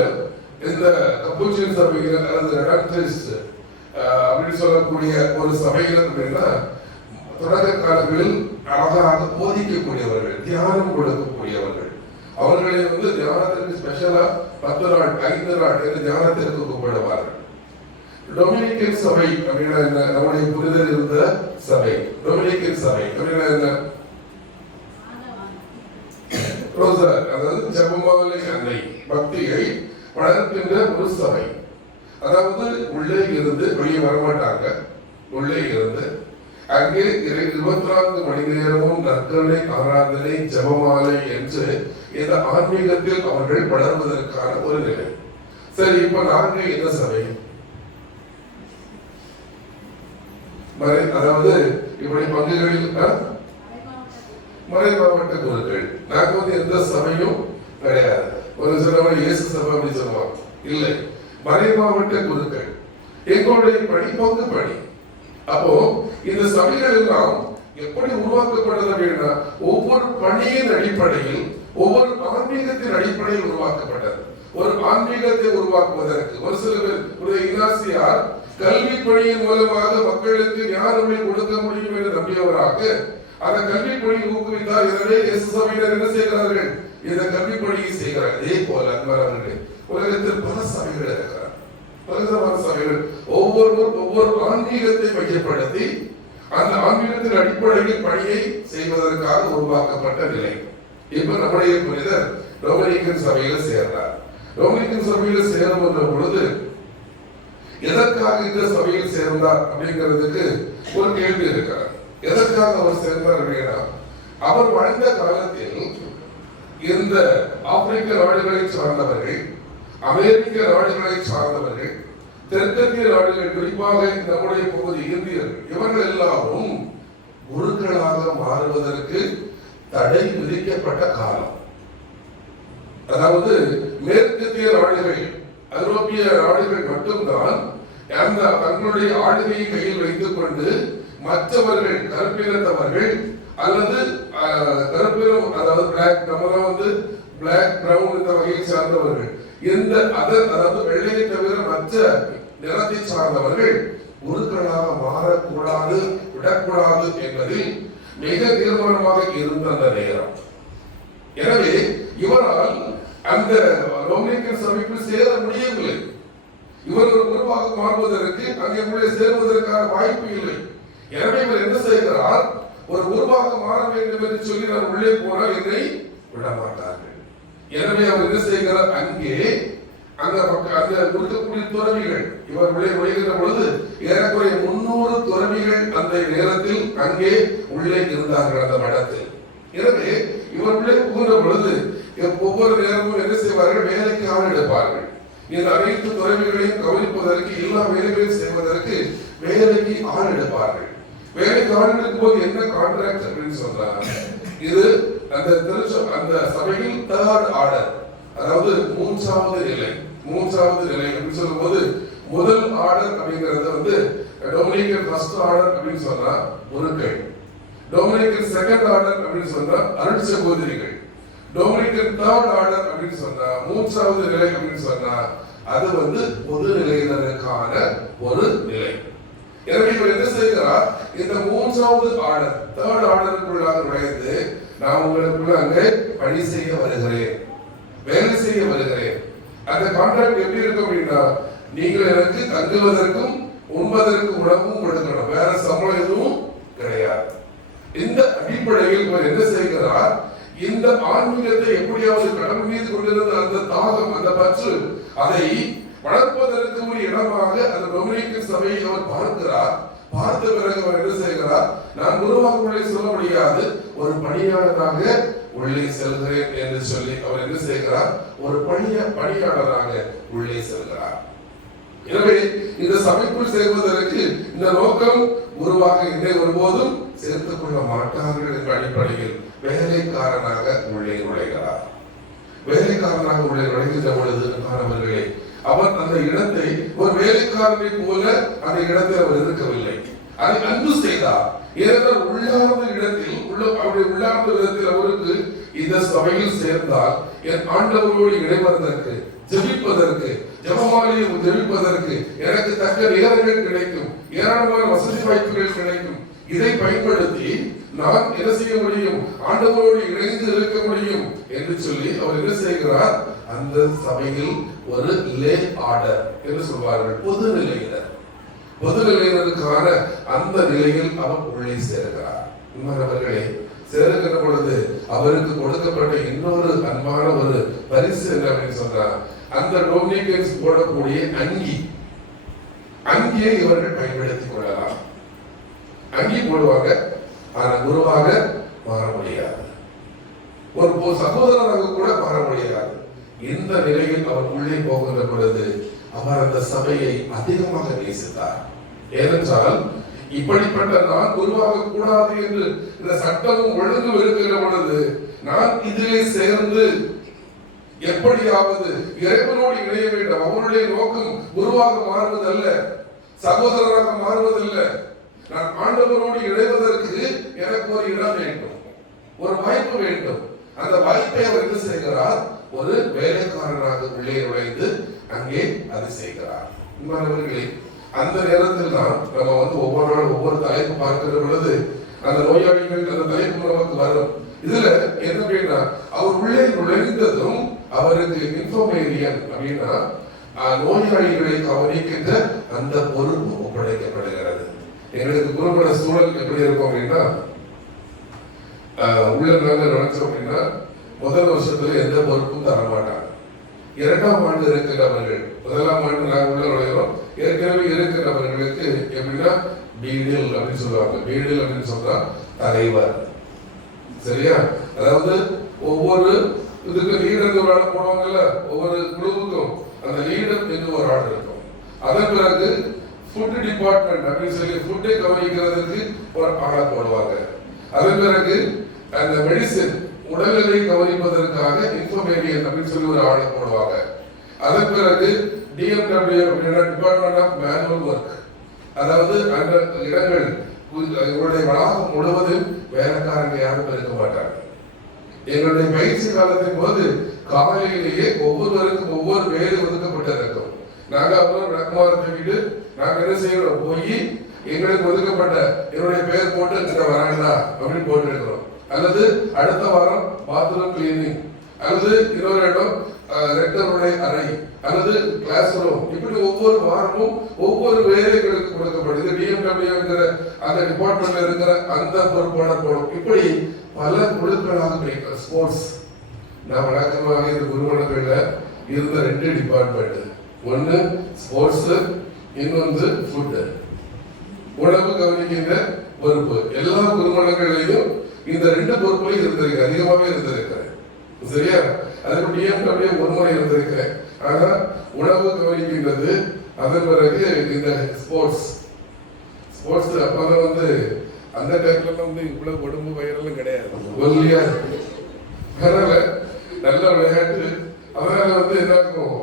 இந்த கப்புச்சின் சபையினர் அல்லது ரெடாக்டரிஸ்ட் அப்படின்னு சொல்லக்கூடிய ஒரு சபையினர் அப்படின்னா தொடக்க காலங்களில் அழகாக போதிக்கக்கூடியவர்கள், தியானம் கொடுக்கக்கூடியவர்கள். அவர்களை தியானத்திற்கு ஸ்பெஷலா 10 நாள் 5 நாள் என்று தியானத்திற்கு கூப்பிடுவார்கள். டொமினிக்கன் சபை அப்படின்னா என்ன? நம்முடைய புனிதர் இருந்த சபை. டொமினிக்கன் சபை அப்படின்னா என்ன? அதாவது ஜெபமாலை அன்னை பக்தியை வளர்க்கின்ற ஒரு சபை. அதாவது உள்ளே இருந்து வெளியே வரமாட்டாங்க. உள்ளே இருந்து அங்கே 24 மணி நேரமும் நற்கருணை ஆராதனை, ஜெபமாலை என்று இந்த ஆன்மீகத்தில் அவர்கள் வளர்வதற்கான ஒரு நிலை. சரி, இப்ப நாங்க என்ன சபை? அதாவது இப்படி பங்குகளில் மறை மாவட்ட குருக்கள். நாங்க எந்த சபையும் கிடையாது. ஒரு சிலவரை இயேசு சபை அப்படின்னு சொல்லுவாங்க. இல்லை, மறை மாவட்ட குருக்கள் எங்களுடைய பணி பங்கு பணி. அப்போ இந்த சபைகள் எல்லாம் எப்படி உருவாக்கப்பட்டது அப்படின்னா ஒவ்வொரு பணியின் அடிப்படையில், ஒவ்வொரு ஆன்மீகத்தின் அடிப்படையில் உருவாக்கப்பட்டது. ஒரு ஆன்மீகத்தை உருவாக்குவதற்கு ஒரு சில பேர் இனாசியார் கல்வி பணியின் மூலமாக மக்களுக்கு ஞானத்தை கொடுக்க முடியும் என்று நம்பியவராக அந்த கல்வி பணியை ஊக்குவித்தார். எனவே இயேசு சபையினர் என்ன செய்கிறார்கள்? இந்த கல்வி பணியை செய்கிறார்கள். இதே போல அன்பர்களே, உலகத்தில் பல சபைகள் இருக்கிறார். பலவிதமான சபைகள் ஒவ்வொருவரும் ஒவ்வொரு ஆன்மீகத்தை மையப்படுத்தி அந்த ஆன்மீகத்தின் அடிப்படையில் பணியை செய்வதற்காக உருவாக்கப்பட்ட நிலை. இப்ப நம்முடைய புனிதர் டொமினிக்கன் சபையில சேர்ந்தார். டொமினிக்கன் சபையில் சேரும் என்ற பொழுது எதற்காக இந்த சபையில் சேர்ந்தார் அப்படிங்கிறதுக்கு ஒரு கேள்வி இருக்கிறார். எதற்காக அவர் சேர்ந்தார் அப்படின்னா, அவர் வாழ்ந்த காலத்தில் இந்த ஆப்பிரிக்க நாடுகளை சார்ந்தவர்கள், அமெரிக்க நாடுகளை சார்ந்தவர்கள், தெற்கத்திய நாடுகள், குறிப்பாக நம்முடைய பகுதி இந்தியர்கள், இவர்கள் எல்லாரும் குருக்களாக மாறுவதற்கு தடை விதிக்கப்பட்ட காலம். அதாவது மேற்கத்திய நாடுகள், ஐரோப்பிய நாடுகள் மட்டும்தான் அந்த தங்களுடைய ஆளுகையை கையில் வைத்துக் கொண்டு மற்றவர்கள் கருப்பினத்தவர்கள் அல்லது கருப்பினம், அதாவது பிளாக், நம்ம பிளாக் பிரவுன் இந்த வகையை சார்ந்தவர்கள், இந்த அதாவது வெள்ளையை தவிர மற்ற நிறத்தை சார்ந்தவர்கள் குருக்களாக மாறக்கூடாது, விடக்கூடாது என்பதில் மிக தீர்மானமாக இருந்த அந்த நேரம். எனவே இவரால் அந்த டொமினிக்கன் சபைக்குள் சேர முடியவில்லை. இவர் ஒரு குருவாக மாறுவதற்கு அங்கே உள்ளே சேருவதற்கான வாய்ப்பு இல்லை. எனவே இவர் என்ன செய்கிறார், ஒரு குருவாக மாற வேண்டும் என்று சொல்லி நான் உள்ளே போனால் என்னை விட மாட்டார்கள். எனவே அவர் என்ன செய்கிறார், அங்கே அங்க இருக்கக்கூடிய துறவிகள், இவர் உள்ளே நுழைகின்ற பொழுது ஏறக்குறைய 300 துறவிகள் அந்த நேரத்தில் அங்கே உள்ளே இருந்தார்கள் அந்த மடத்தில். எனவே இவர் உள்ளே புகுந்த பொழுது ஒவ்வொரு நேரமும் என்ன செய்வார்கள், வேலைக்கு ஆள் எடுப்பார்கள். இந்த அனைத்து துறவிகளையும் கவனிப்பதற்கு, எல்லா வேலைகளையும் செய்வதற்கு வேலைக்கு ஆள் எடுப்பார்கள். வேலைக்கு ஆள் எடுக்கும் போது என்ன கான்ட்ராக்ட் அப்படின்னு சொல்றாங்க, இது அந்த சபையில் தேர்ட் ஆர்டர், அதாவது மூன்றாவது நிலை அப்படின்னு சொல்லும் போது, முதல் ஆர்டர் அப்படிங்கிறது டொமினிக்கன் ஃபர்ஸ்ட் ஆர்டர் அப்படின்னு சொன்னா குருக்கள், டொமினிக்கன் செகண்ட் ஆர்டர் அப்படின்னு சொன்னா அருள் சகோதரிகள், டொமினிக்கன் தேர்ட் ஆர்டர் அப்படின்னு சொன்னா மூன்றாவது நிலை அப்படின்னு சொன்னா அது பொது நிலையினருக்கான ஒரு நிலை. எனவே இவர் என்ன செய்கிறார், இந்த மூன்றாவது ஆர்டர், தேர்ட் ஆர்டருக்குள்ளாக நுழைந்து நான் உங்களுக்குள்ள அங்கே பணி செய்ய வருகிறேன், வேலை செய்ய வருகிறேன். அந்த கான்ட்ராக்ட் எப்படி இருக்கும் அப்படின்னா, நீங்கள் எனக்கு தங்குவதற்கும் உண்பதற்கு உணவும் கொடுக்கணும், வேற சம்பளம் எதுவும் கிடையாது. இந்த அடிப்படையில் இவர் என்ன செய்கிறார், இந்த ஆன்மீகத்தை எப்படியாவது கடவுள் மீது கொண்டிருந்த அந்த தாகம், அந்த பற்று, அதை வளர்ப்பதற்கு ஒரு இடமாக அந்த டொமினிக்கன் சபையை அவர் பார்க்கிறார். பார்த்த பிறகு அவர் என்ன செய்கிறார், நான் குருவாக உள்ளே சொல்ல முடியாது, ஒரு பணியாளராக உள்ளே செல்கிறேன் என்று சொல்லி அவர் என்ன செய்கிறார், ஒரு பணியாளராக உள்ளே செல்கிறார். எனவே இந்த சபைக்குள் சேர்வதற்கு இந்த நோக்கம் குருவாக என்னை ஒருபோதும் சேர்த்துக் கொள்ள மாட்டார்கள் என்ற அடிப்படையில் வேலைக்காரனாக உள்ளே நுழைகிறார். வேலைக்காரனாக உள்ளே நுழைகின்ற பொழுது அவர்களே, அவர் அந்த இடத்தை ஒரு வேலைக்காரனை போல அந்த இடத்தில் அவர் இருக்கவில்லை, அதை அன்பு செய்தார். ஏனென்றால் உள்ளார்ந்த இடத்தில் அவருடைய உள்ளார்ந்த விதத்தில் அவருக்கு இந்த சபையில் சேர்ந்தால் என் ஆண்டவரோடு இணைவதற்கு, ஜெபிப்பதற்கு, ஜெபமாலையை ஜெபிப்பதற்கு எனக்கு தக்க நேரங்கள் கிடைக்கும், ஏராளமான வசதி வாய்ப்புகள் கிடைக்கும். இதை பயன்படுத்தி நான் என்ன செய்ய முடியும், ஆண்டவரோடு இணைந்து இருக்க முடியும் என்று சொல்லி அவர் என்ன செய்கிறார், அந்த சபையில் ஒரு லே ஆர்டர் என்று சொல்வார்கள், பொது நிலையினர், பொது நிலையினருக்கான அந்த நிலையில் அவர் உள்ளே சேர்கிறார். அவர்களே, சேருகிற பொழுது அவருக்கு கொடுக்கப்பட்ட இன்னொரு அன்பான ஒரு பரிசு என்ன அப்படின்னு சொன்னார், அந்த டொமினிக்கன்ஸ் போடக்கூடிய அங்கியை இவர்கள் பயன்படுத்திக் கொள்ளலாம். அங்கி போடுவாங்க, ஆனா குருவாக மாற முடியாது, ஒரு சகோதரராக கூட மாற முடியாது. இந்த நிலையில் அவர் உள்ளே போகின்ற பொழுது அவர் அந்த சபையை அதிகமாக நேசித்தார். ஏனென்றால் இப்படிப்பட்ட நான் குருவாக கூடாது என்று இந்த சட்டமும் ஒழுங்கு இருக்கிற பொழுது நான் இதிலே சேர்ந்து எப்படியாவது இறைவனோடு இணைய வேண்டும். அவருடைய நோக்கம் குருவாக மாறுவதல்ல, சகோதரராக மாறுவதல்ல. நான் ஆண்டவரோடு இணைவதற்கு எனக்கு ஒரு இடம் வேண்டும், ஒரு வாய்ப்பு வேண்டும். அந்த வாய்ப்பை அவர் என்ன செய்கிறார், ஒரு வேலைக்காரராக உள்ளே நுழைந்து அங்கே அதை செய்கிறார். மாணவர்களே, அந்த நேரத்தில் தான் நம்ம ஒவ்வொரு நாள் ஒவ்வொரு தலைப்பு பார்க்கிற பொழுது அந்த நோயாளிகள் அந்த தலைப்பு நமக்கு வரும். இதுல என்ன அப்படின்னா, அவர் உள்ளே நுழைந்ததும் அவருக்கு இன்ஃபர்மேரியன் அப்படின்னா நோயாளிகளை கவனிக்கின்ற அந்த பொறுப்பு ஒப்படைக்கப்படுகிறது. எங்களுக்கு குருமண சூழல் எப்படி இருக்கும் அப்படின்னா, உள்ள நாங்க நினைச்சோம் அப்படின்னா முதல் வருஷத்துல எந்த பொறுப்பும் தரமாட்டாங்க. இரண்டாம் ஆண்டு இருக்கிறவர்கள், முதலாம் ஆண்டு நாங்கள் உள்ள நுழைகிறோம், ஏற்கனவே இருக்கிறவர்களுக்கு எப்படின்னா பீடில் அப்படின்னு சொல்லுவாங்க. பீடில் அப்படின்னு சொன்னா தலைவர், சரியா? அதாவது ஒவ்வொரு இதுக்கு லீடர் ஒரு ஆள் போடுவாங்கல்ல, ஒவ்வொரு குழுவுக்கும் அந்த லீடர் என்று ஒரு ஆள் இருக்கும். அதன் பிறகு ஃபுட் டிபார்ட்மெண்ட் அப்படின்னு சொல்லி ஃபுட்டை கவனிக்கிறதுக்கு ஒரு ஆளை போடுவாங்க. அதன் பிறகு அந்த மெடிசின் உடல்நிலை கவனிப்பதற்காக இன்ஃபர்மேரியன் அப்படின்னு சொல்லி ஒரு ஆளை போடுவாங்க. அதன் பிறகு டிஎம்டபிள்யூ அப்படின்னா டிபார்ட்மெண்ட் ஆஃப் மேனுவல் ஒர்க், அதாவது அந்த இடங்கள் இவருடைய வளாகம் முழுவதும் வேலைக்காரங்க யாரும் இருக்க மாட்டாங்க. எங்களுடைய பயிற்சி காலத்தின் போது காலையிலேயே ஒவ்வொருவருக்கும் ஒவ்வொரு வேலை ஒதுக்கப்பட்டிருக்கும். நாங்க அப்புறம் விளக்கமாக தூக்கிட்டு நாங்க என்ன செய்யறோம், போய் எங்களுக்கு ஒதுக்கப்பட்ட என்னுடைய பெயர் போட்டு இங்க வராங்களா அப்படின்னு போட்டு எடுக்கிறோம். அல்லது அடுத்த வாரம் பாத்ரூம் கிளீனிங், அல்லது இன்னொரு இடம் ரெக்டருடைய அறை, அல்லது கிளாஸ் ரூம், இப்படி ஒவ்வொரு வாரமும் ஒவ்வொரு வேலைகளுக்கு கொடுக்கப்படுது. டிஎம்டபிள்யூங்கிற அந்த டிபார்ட்மெண்ட்ல இருக்கிற அந்த பொறுப்பாளர் போடும். இப்படி பல குழுக்களாக பிரிக்க. ஸ்போர்ட்ஸ், நான் வழக்கமாக இந்த குருமணங்கள்ல இருந்த 2 டிபார்ட்மெண்ட், ஒன்னு ஸ்போர்ட்ஸ், இன்னொன்று ஃபுட், உணவு கவனிக்கின்ற பொறுப்பு. எல்லா குருமணங்களையும் இந்த 2 பொறுப்புலையும் இருந்திருக்கேன், அதிகமாகவே இருந்திருக்கிறேன், சரியா? அதுக்கு டிஎம்டபிள்யூ ஒரு முறை இருந்திருக்கிறேன். ஆனா உணவு கவனிக்கின்றது, அதன் பிறகு இந்த ஸ்போர்ட்ஸ் அப்பதான் வந்து அந்த டைம்ல வந்து இவ்வளவு உடம்பு வயிறெல்லாம் கிடையாது, ஒல்லியா அதனால நல்ல விளையாட்டு. அதனால வந்து என்ன இருக்கும்,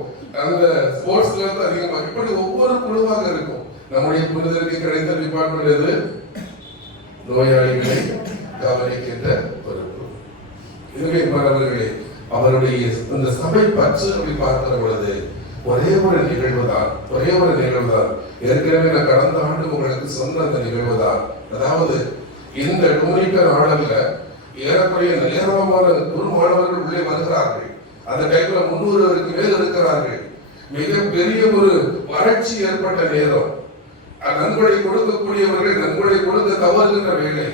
அந்த ஸ்போர்ட்ஸ்ல இருந்து அதிகமாக இப்படி ஒவ்வொரு குழுவாக இருக்கும். நம்முடைய புனிதருக்கு கிடைத்த டிபார்ட்மெண்ட் எது? நோயாளிகளை கவனிக்கின்ற பொறுப்பு. இதுவே மாணவர்களே, அவருடைய இந்த சபை பற்று அப்படி பார்க்கிற பொழுது ஒரே ஒரு நிகழ்வு தான். ஏற்கனவே நான் கடந்த ஆண்டு உங்களுக்கு சொன்ன அந்த நிகழ்வு தான். அதாவது இந்த டொமினிக்கன் ஆடல்ல ஏறக்குறைய ஏராளமான குரு மாணவர்கள் உள்ளே வருகிறார்கள். அந்த டைம்ல 300க்கு மேல் இருக்கிறார்கள். மிகப்பெரிய ஒரு வறட்சி ஏற்பட்ட நேரம். நன்கொடை கொடுக்கக்கூடியவர்கள் நன்கொடை கொடுக்க தவறுகின்ற வேலை.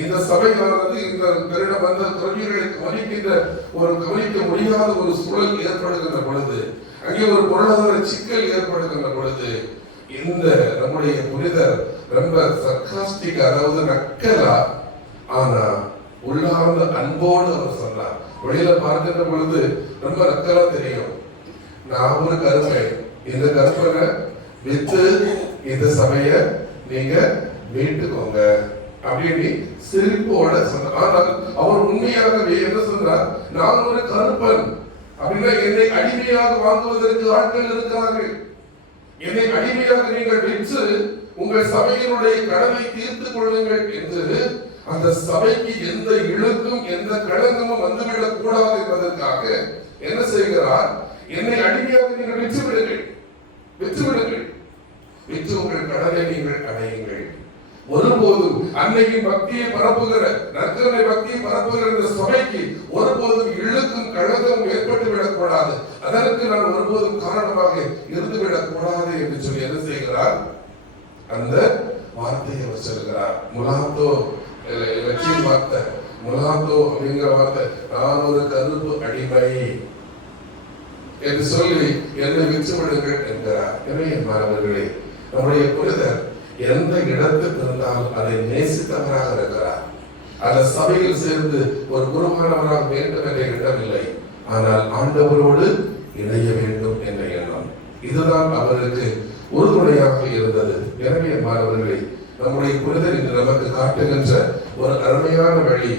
இந்த சபையானது இந்த பெருடம் வந்த துறவிகளை கவனிக்க முடியாத ஒரு சூழல் ஏற்படுகின்ற பொழுது, அங்கே ஒரு பொருளாதார சிக்கல் ஏற்படுகின்ற பொழுது, இந்த நம்முடைய புனிதர் ரொம்ப சர்க்காஸ்டிக், அதாவது நக்கலா, ஆனா உள்ளார்ந்த அன்போடு அவர் சொன்னார். வெளியில பார்க்கின்ற பொழுது ரொம்ப நக்கலா தெரியும். நான் ஒரு கருப்பை, இந்த கருப்பனை வித்து இந்த சபைய நீங்க மீட்டுக்கோங்க அப்படின்னு சிரிப்போட சொன்னார். ஆனால் அவர் உண்மையாகவே என்ன சொன்னார், நான் ஒரு கருப்பன் அப்படின்னா என்னை அடிமையாக வாங்குவதற்கு ஆட்கள் இருக்கிறார்கள். என்னை அடிமையாக நீங்கள் விற்று உங்கள் சபையினுடைய கடனை தீர்த்துக் கொள்ளுங்கள் என்று அந்த சபைக்கு எந்த இழுக்கும் எந்த களங்கமும் வந்துவிடக் கூடாது என்பதற்காக என்ன செய்கிறார், என்னை அடிமையாக நீங்கள் விற்று உங்கள் கடனை நீங்கள் அடையுங்கள். ஒருபோதும் அன்னையின் பக்தியை பரப்புகிற நற்கருணை பக்தியை பரப்புகிற இந்த சபைக்கு ஒருபோதும் இழுக்கும் கழகம் ஏற்பட்டு விடக்கூடாது, அதற்கு நான் ஒருபோதும் காரணமாக இருந்து விடக்கூடாது என்று சொல்லி என்ன செய்கிறார், அந்த வார்த்தையை அவர் சொல்கிறார். முலாத்தோ லட்சிய வார்த்தை, முலாத்தோ அப்படிங்கிற வார்த்தை, நான் ஒரு கருப்பு அடிமை என்று சொல்லி என்னை விற்று விடுங்கள் என்கிறார். எனவே மாணவர்களே, நம்முடைய புனிதர் எந்த இடத்துக்கு இருந்தாலும் அதை நேசித்தவராக இருக்கிறார். அந்த சபையில் சேர்ந்து ஒரு குருமானவராக வேண்டும் என்ற எண்ணம் இல்லை, ஆனால் ஆண்டவரோடு இணைய வேண்டும் என்ற எண்ணம். இதுதான் அவருக்கு உறுதுணையாக இருந்தது. எனவே மாணவர்களே, நம்முடைய புனிதர் இன்று நமக்கு காட்டுகின்ற ஒரு அருமையான வழி,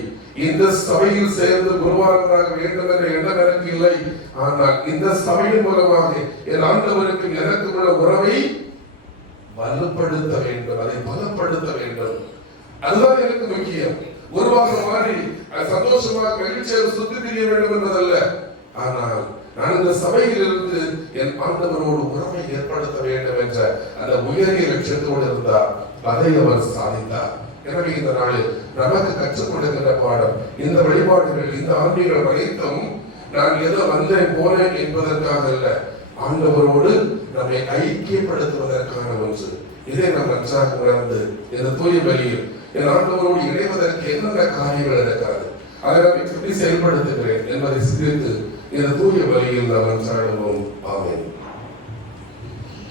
இந்த சபையில் சேர்ந்து குருவானவராக வேண்டும் என்ற எண்ணம் எனக்கு இல்லை, ஆனால் இந்த சபையின் மூலமாக என் ஆண்டவருக்கு எனக்கு உள்ள உறவை வலுப்படுத்த வேண்டும், அதை பலப்படுத்த வேண்டும். அதுதான் எனக்கு முக்கியம். குருவாக மாறி சந்தோஷமாக மகிழ்ச்சியாக சுத்தி திரிய வேண்டும் என்பதல்ல, ஆனால் நான் இந்த சபையில் இருந்து என் ஆண்டவரோடு உறவை ஏற்படுத்த வேண்டும் என்ற அந்த உயரிய லட்சியத்தோடு இருந்தார். அதை அவர் சாதித்தார். எனவே இந்த நாளில் நமக்கு கற்றுக் கொடுக்கின்ற பாடம், இந்த வழிபாடுகள், இந்த ஆன்மீகம் அனைத்தும் நான் ஏதோ வந்தேன் போனேன் என்பதற்காக அல்ல, ஆண்டவரோடு நம்மை ஐக்கியப்படுத்துவதற்கான ஒன்று. இதை நாம் நன்றாக உணர்ந்து இந்த தூய பலியில் என் ஆண்டவரோடு இணைவதற்கு என்னென்ன காரியங்கள் இருக்கிறது, அதை நான் எப்படி செயல்படுத்துகிறேன் என்பதை சிந்தித்து இந்த தூய பலியில் நாம் மன்றாடுவோம். ஆமென்.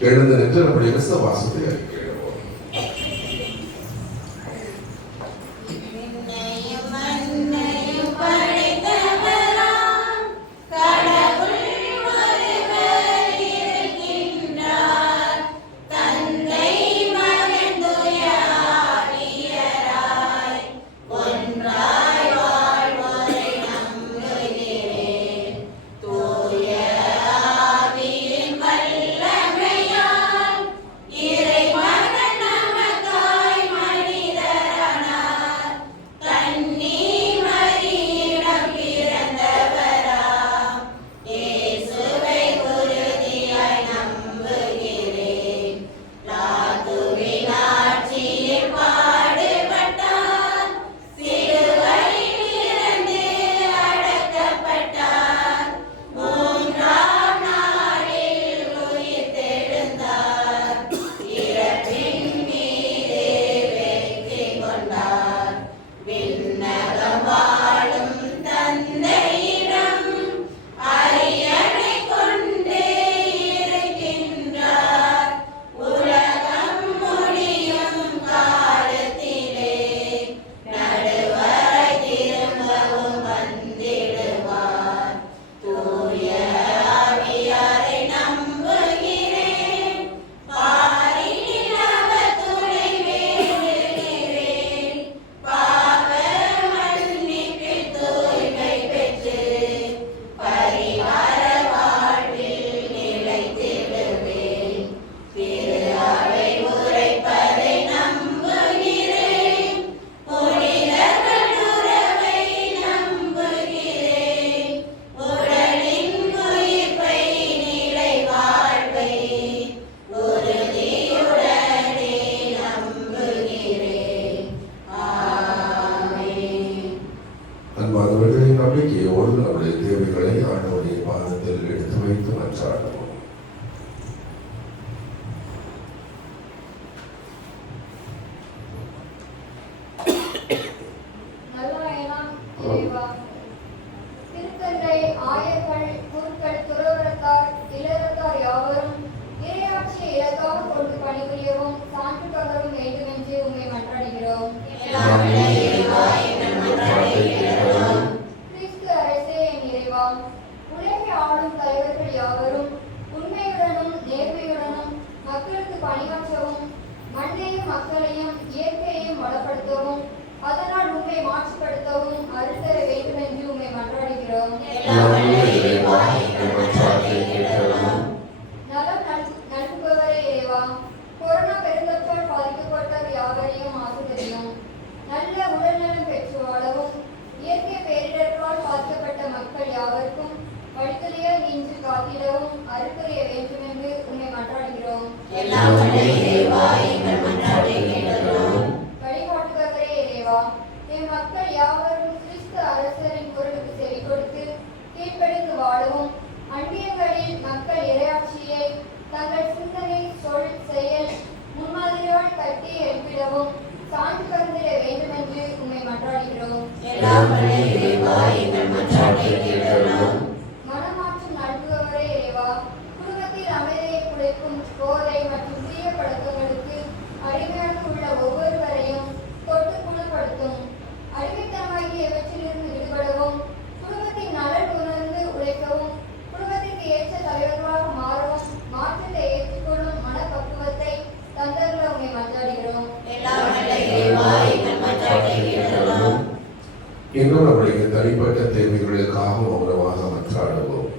எழுந்து நின்று நம்முடைய விசுவாசத்தை அறிக்கையிடுவோம். விண்ணையும் மண்ணையும் படைத்தவராம் கடவுள் ஒருவர் இருக்கின்றார். தந்தை மகன் தூய ஆவியராய் ஒன்றாய் வாழ்வோரை நம்புகிறேன். தூய ஆவியின் வல்லமையால் இறைமகன் நமக்காய் மனிதரானார். கன்னி மரியிடம் பிறந்தவராம் இயேசுவை உறுதியாய் நம்புகிறேன். லாதுவின் ஆட்சியில் பாடுபட்டார். சிலுவையில் இறந்து அடக்கப்பட்டார். மூன்றாம் நாளில் உயிர்த்தெழுந்தார். இறப்பின் மீது வெற்றி கொண்டார். விண்ணகம் வாழும் தந்தையிடம் அரியணை கொண்டு இருக்கின்றார். உலகம் முடியும் காலத்திலே நடுவரை திரும்பவும் வந்திடுவார். தூய ஆவியாரை நம்புகிறேன். பாரினில் அவர் துணை வேண்டுகிறேன். பாவ மன்னிப்பில் தூய்மை பெற்று பரிகார வாழ்வில் நிலைத்திடுவேன். திரு அவை உரைப்பதை நம்புகிறேன். புனிதர்கள் உறவை நம்புகிறேன். உடலின் உயிர்ப்பை நிலை வாழ்வை உறுதியுடனே நம்புகிறேன். ஆமென். அன்பானவர்களின் நம்பிக்கையோடு நம்முடைய தேவைகளை ஆண்டவருடைய பாதத்தில் எடுத்து வைத்து மன்றாடுவோம். நல்லாயனாம் இறைவா, திருத்தந்தை, ஆயர்கள், குருக்கள், துறவரத்தார், இளவரத்தார் யாவரும் இறையாட்சியை இலக்காக கொண்டு பணிபுரியவும் சான்று பகரும் வேண்டும் என்று உம்மை மன்றாடுகிறோம். கிறிஸ்து அரசே என் இறைவா, உலகை ஆளும் தலைவர்கள் யாவரும் உண்மையுடனும் நேர்மையுடனும் மக்களுக்கு பணியாற்றவும் மண்ணையும் மக்களையும் இயற்கையையும் வளப்படுத்தவும் அதனால் உண்மை மாற்றுப்படுத்தவும் அருள் தர வேண்டும் என்று உண்மை மன்றாடுகிறோம். நலம் நல்குபவரே இறைவா, கொரோனா பெருந்தொற்றால் பாதிக்கப்பட்டவர் யாவரையும் ஆசிரியம் நல்ல உடல்நலம் பெற்று வாழவும் இயற்கை பேரிடர்களால் பாதிக்கப்பட்ட மக்கள் யாவருக்கும் வழித்துறையால் நின்று காத்திடவும் அருள் புரிய வேண்டும் என்று உண்மை மன்றாடுகிறோம். வழிகாட்டுபவரே இறைவா, என் மக்கள் யாவரும் கிறிஸ்து அரசரின் குரலுக்கு செவி கொடுத்து கீழ்ப்படிந்து வாழவும் அந்நியங்களில் மக்கள் இறையாட்சியை தங்கள் சிந்தனை, சொல், செயல் முன்மாதிரியால் கட்டி எழுப்பிடவும் சான்று பகிர்ந்திட வேண்டும் என்று உண்மை மன்றாடுகிறோம். மனமாற்றம் நல்குபவரே இறைவா, குடும்பத்தில் அமைதியை குலைக்கும் போதை மற்றும் தீய பழக்கங்களுக்கு அடிமையாக உள்ள ஒவ்வொருவரையும் தொட்டு குணப்படுத்தும். அடிமைத்தனமாகிய இவற்றிலிருந்து விடுபடவும் குடும்பத்தின் நலன் உணர்ந்து உழைக்கவும் குடும்பத்திற்கு ஏற்ற தலைவர்களாக மாறவும் மாற்றத்தை ஏற்றுக்கொள்ளும் மனப்பக்குவத்தை தந்தருள உம்மை மன்றாடுகிறோம். இன்னும் நம்முடைய தனிப்பட்ட தேவைகளுக்காக மௌனமாக மன்றாடுவோம்.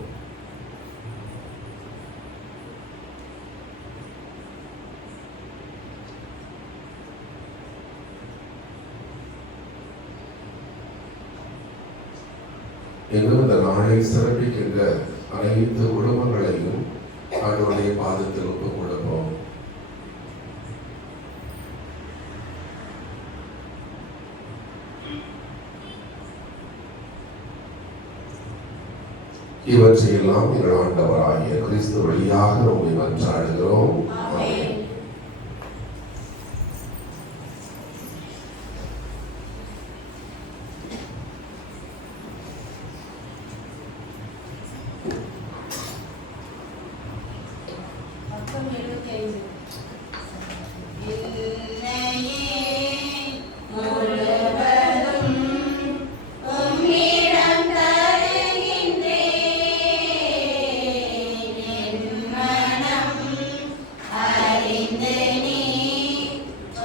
இன்னும் இந்த நாளை சிறப்பிக்கின்ற அனைத்து குடும்பங்களையும் ஆண்டவருடைய பாதத்தில் ஒப்புக் கொடுப்போம். இவற்றையெல்லாம் எங்கள் ஆண்டவராகிய கிறிஸ்து வழியாக உம்மை மன்றாடுகிறோம். ஆமென். பக்கம் 75. என்னையே முழுவதும் உம்மிடம் தருகின்றேன். என் மனம் அறிந்து நீ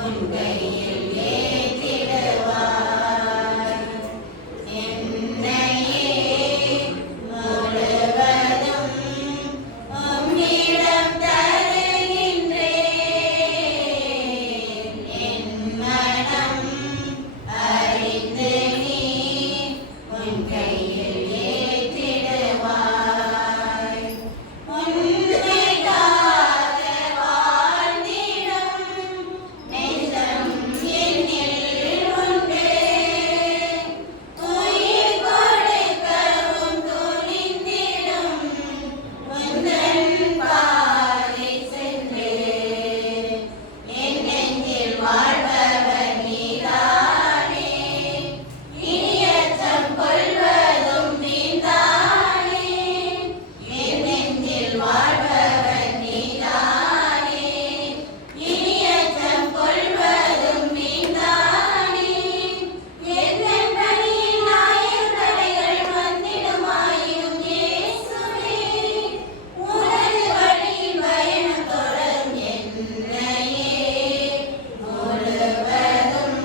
உன் கையில் ஏற்றிடுவாய். என்னையே முழுவதும் உம்மிடம் தருகின்றேன். என் மனம் அறிந்து நீ உன் கையில் ஏற்றிடுவாய். உண்மைக்காக வாழ்ந்திடும் நெஞ்சம் என்னில் உண்டு. உயிர் கொடுக்கவும் துணிந்திடும் உந்தன் பாதை சென்று என் நெஞ்சில் வாழ்பவர் நீதானே. இனியச்சம் கொள்வதும் நீதானே. என் நெஞ்சில் வாழ்பவர் நீதானே. இனியச்சம் கொள்வதும் நீதானே. எந்தன் பணியின் ஆயிரம் தடைகள் வந்திடுமாயினும் இயேசுவே, உனது வழியில் பயணம் தொடரும். என்னையே முழுவதும்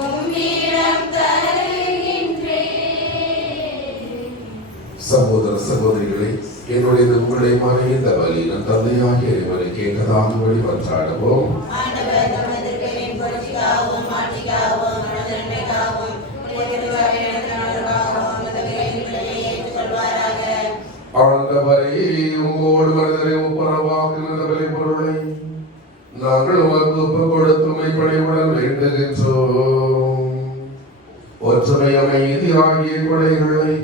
உம்மிடம் தருகின்றேன். சகோதர சகோதரிகளே, என்னுடைய உங்களை மறை இந்த பலி நம் தந்தையாகிய இறைவனை கேட்டதாகும்படி மன்றாடுவோம். ஆண்டவர் தமது திருப்பெயரின் புகழ்ச்சிக்காகவும் மாட்சிக்காகவும் மனது நன்மைக்காகவும் உடைய திருவாவை நடத்துவதற்காகவும் உமது கையில் பிள்ளையை ஏற்றுக்கொள்வாராக. ஆண்டவரே, உங்களோடு மனிதரை ஒப்புரவாக்குகின்ற பலி பொருளை நாங்கள் உமக்கு ஒப்புக் கொடுத்துமை பணிவுடன் வேண்டுகின்றோம். ஒற்றுமை அமைதி ஆகிய கொடைகளை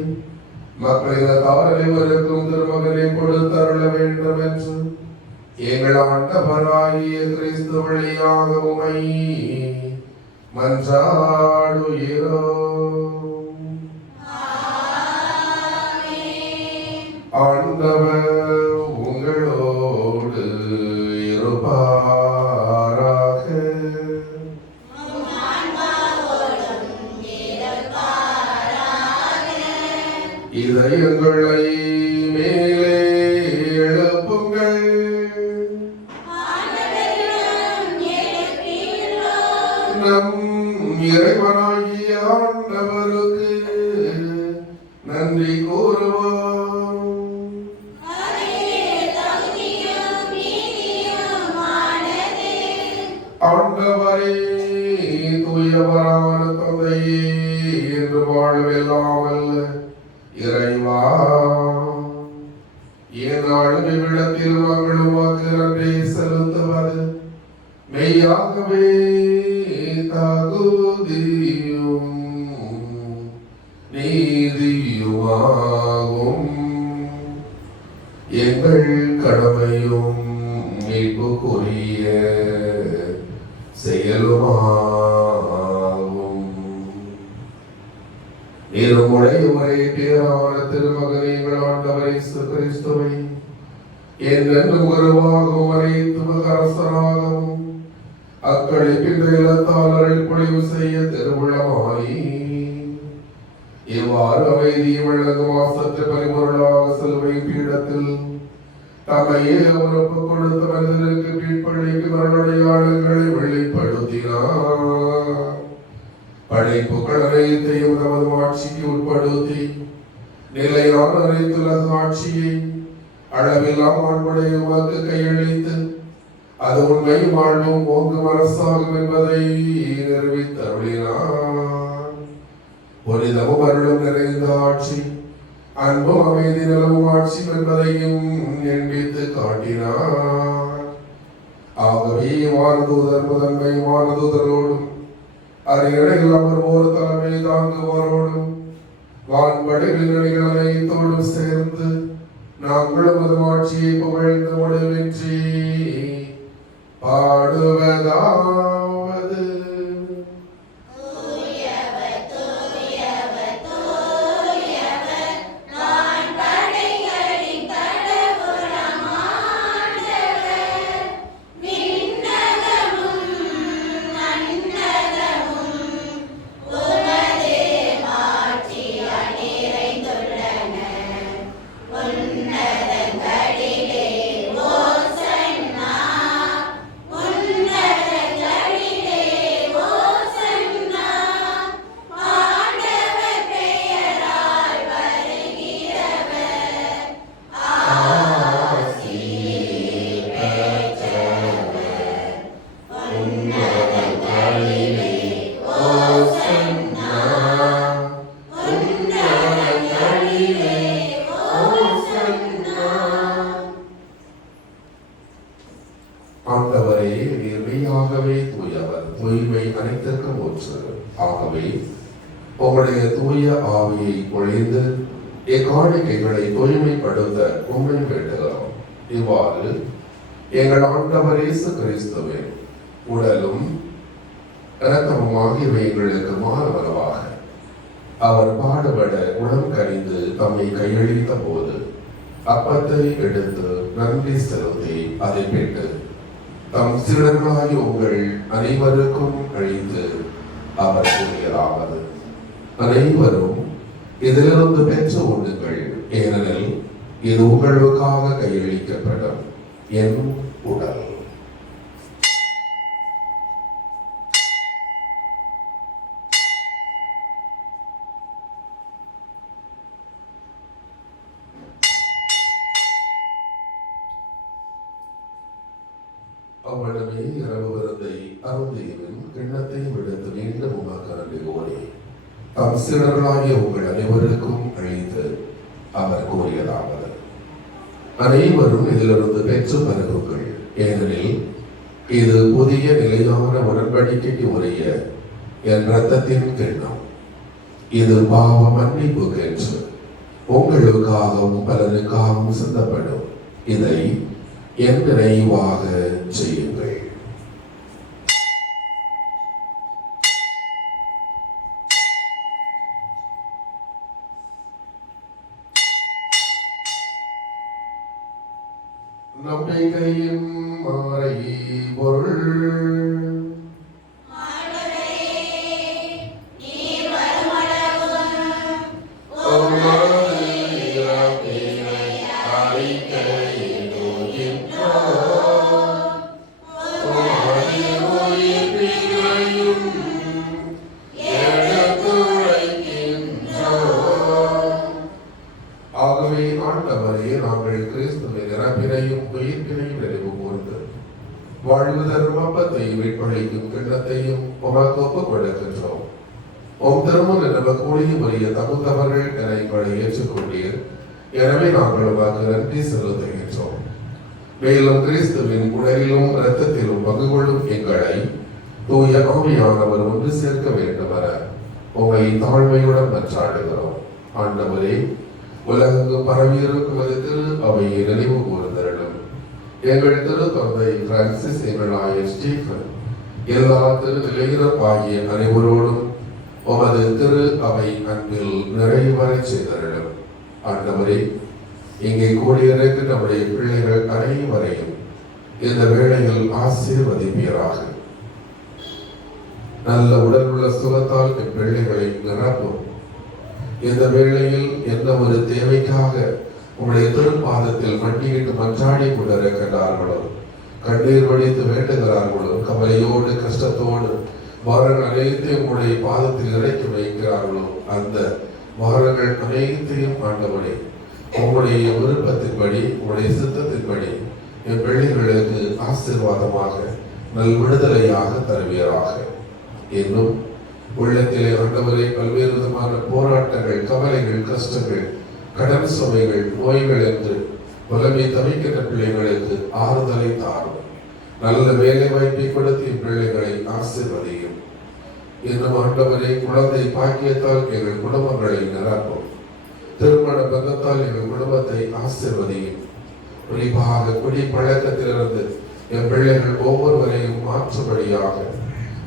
மக்களின் அனைவருக்கும் திருமகனை கொடுத்தருள வேண்டும் என்று எங்கள் ஆண்டவராகிய கிறிஸ்து வழியாக உம்மை மன்றாடுகிறோம். ஆண்டவர் உங்களோடு இருப்பாராக. இதயங்களை மேலே எழுப்புங்கள். நம் இறைவனாகிய ஆண்டவருக்கு நன்றி கூறுவோம். ஆண்டவரே, தூயவரான தந்தையே, என்று வாழ்வெல்லாம் அல்ல இறைவா, ஏனாலும் இவ்விடத்தில் நாங்கள் உமக்கு நன்றி செலுத்துவது மெய்யாகவே தகுதியும் நீதியுமாகும். எங்கள் கடமையும் மீட்புக்குரிய செயலுமாகும். இருமுறை ஒரே பேரான திருமகனை எங்கள் ஆண்டவர் இயேசு கிறிஸ்துவை என்றென்றும் குருவாகவும் அனைத்து அரசராகவும் அக்களிப்பின் இல்லத்தாளர்கள் பொழிவு செய்ய திருவுள்ளமானி இவ்வாறு அமைதியை வழங்கும் மாசற்ற பரிபொருளாக சிலுவை பீடத்தில் தம்மையே ஒப்புக் கொடுத்த மனிதனுக்கு கீழ்ப்படிக்கு மரணடையாளங்களை வெளிப்படுத்தினார். படைப்புகள் அனைத்தையும் நமது ஆட்சிக்கு உட்படுத்தி நிலையான அனைத்துலக ஆட்சியை அளவில்லா மாண்புடைய உமக்கு கையளித்து அது உண்மை வாழ்வும் ஓங்கும் அரசாகும் என்பதை நிரூபித்தருளினார். புனிதமும் அருளும் நிறைந்த ஆட்சி, அன்பும் அமைதி நிலவும் ஆட்சி என்பதையும் எண்பித்து காட்டினார். ஆகவே வானதூதர் முதன்மை வானதூதரோடும் அரியணையில் அமர்வோர் தலைமை தாங்குவோரோடும் வான்படைகளின் அனைத்தோடும் சேர்ந்து நாங்கள் உமது ஆட்சியை புகழ்ந்து முடிவின்றி பாடுவதாவது. தூயவர் தூயவர் தூயவர் வான்படைகளின் கடவுளாம் ஆண்டவர். ஆண்டவரே, நீர் மெய்யாகவே தூயவர், தூய்மை அனைத்திற்கும் ஊற்று. ஆகவே உம்முடைய தூய ஆவியை பொழிந்து இக்காணிக்கைகளை தூய்மைப்படுத்த உண்மை வேண்டுகிறோம். இவ்வாறு எங்கள் ஆண்டவர் இயேசு கிறிஸ்துவின் உடலும் இரத்தமும் ஆகியவை எங்களுக்கு மாறுவனவாக அவர் பாடுபட உணம் கனிந்து தம்மை கையளித்த போது அப்பத்தை எடுத்து நன்றி செலுத்தி அதை பெற்று தம் சீடர்களாகி உங்கள் அனைவருக்கும் அழித்து அவர் கூறியதாவது: அனைவரும் இதிலிருந்து பெற்று உண்ணுங்கள், ஏனெனில் இது உங்களுக்காக கையளிக்கப்படும் என் உடல். அவ்வளவே இரவு விருந்தை அருந்தியவன் கிண்ணத்தை விடுத்து மீண்டும் உமக்கு நன்றி கூறி தம் சீடர்களாகிய உங்கள் அனைவருக்கும் அழித்து அவர் கூறியதாவது: அனைவரும் இதிலிருந்து பெற்று பருகுங்கள், ஏனெனில் இது புதிய நிலையான உடன்படிக்கைக்கு உரிய என் இரத்தத்தின் கிண்ணம். இது பாவ மன்னிப்புக்கு என்று உங்களுக்காகவும் பலருக்காகவும் சிந்தப்படும். இதை என் நினைவாக செய்யுங்கள். நம்பிக்கையின் மாறை பொருள். ஆகவே ஆண்டவரே, நாங்கள் கிறிஸ்துவின் இறப்பினையும் உயிர்ப்பினையும் நினைவு கூர்ந்து வாழ்வு தரும் அப்பத்தையும் மீட்பளிக்கும் கிண்ணத்தையும் உமக்கு ஒப்புக் கொடுக்கின்றோம். உம் திருமண நமக்கு ஒளிய புரிய தகுந்தவர்கள் என எங்களை ஏற்றுக்கொண்டீர். எனவே நாங்கள் உமக்கு நன்றி செலுத்துகின்றோம். மேலும் கிறிஸ்துவின் உடலிலும் இரத்தத்திலும் பங்கு கொள்ளும் எங்களை தூய ஆவியானவர் ஒன்று சேர்க்க வேண்டும் என உமை தாழ்மையுடன் மன்றாடுகிறோம். ஆண்டவரே, உலகெங்கும் பரவியிருக்கும் அது திரு அவையை நினைவு கூர்ந்தருளும். எங்கள் திரு தந்தை பிரான்சிஸ், எங்கள் ஆயர் ஸ்டீஃபன், எல்லா திரு நிலையினர் ஆகிய அனைவரோடும் உமது திரு அவை அன்பில் நிறைவரை செய்தருளும். ஆண்டவரே, இங்கே கூடியிருக்க நம்முடைய பிள்ளைகள் அனைவரையும் இந்த வேளையில் ஆசீர்வதிப்பீராக. நல்ல உடல் உள்ள சுகத்தால் பிள்ளைகளை நிரப்பும். இந்த வேளையில் எந்த ஒரு தேவைக்காக உங்களுடைய திருப்பாதத்தில் மண்டியிட்டு மன்றாடி கொண்டிருக்கிறார்களோ, கண்ணீர் வடித்து வேண்டுகிறார்களோ, கவலையோடு கஷ்டத்தோடு வாரங்கள் அனைத்தையும் உங்களுடைய பாதத்தில் இறக்கி வைக்கிறார்களோ, அந்த வாரங்கள் அனைத்தையும் ஆண்டவரே உங்களுடைய விருப்பத்தின்படி உங்களுடைய சித்தத்தின்படி என் பிள்ளைகளுக்கு ஆசீர்வாதமாக நல் விடுதலையாக தருவீராக. இன்னும் உள்ளத்திலே ஆண்டவரே பல்வேறு விதமான போராட்டங்கள், கவலைகள், கஷ்டங்கள், கடன் சுமைகள், நோய்கள் என்று புலமை தவிக்கின்ற பிள்ளைகளுக்கு ஆறுதலை தாரும். நல்ல வேலை வாய்ப்பை கொடுத்து பிள்ளைகளை ஆசீர்வதியும். இன்னும் ஆண்டவரே, குழந்தை பாக்கியத்தால் எங்கள் குடும்பங்களை நிரப்பும். திருமண பந்தத்தால் எங்கள் குடும்பத்தை ஆசீர்வதியும். குறிப்பாக குடி பழக்கத்திலிருந்து என் பிள்ளைகள் ஒவ்வொருவரையும் மாற்றும்படியாக,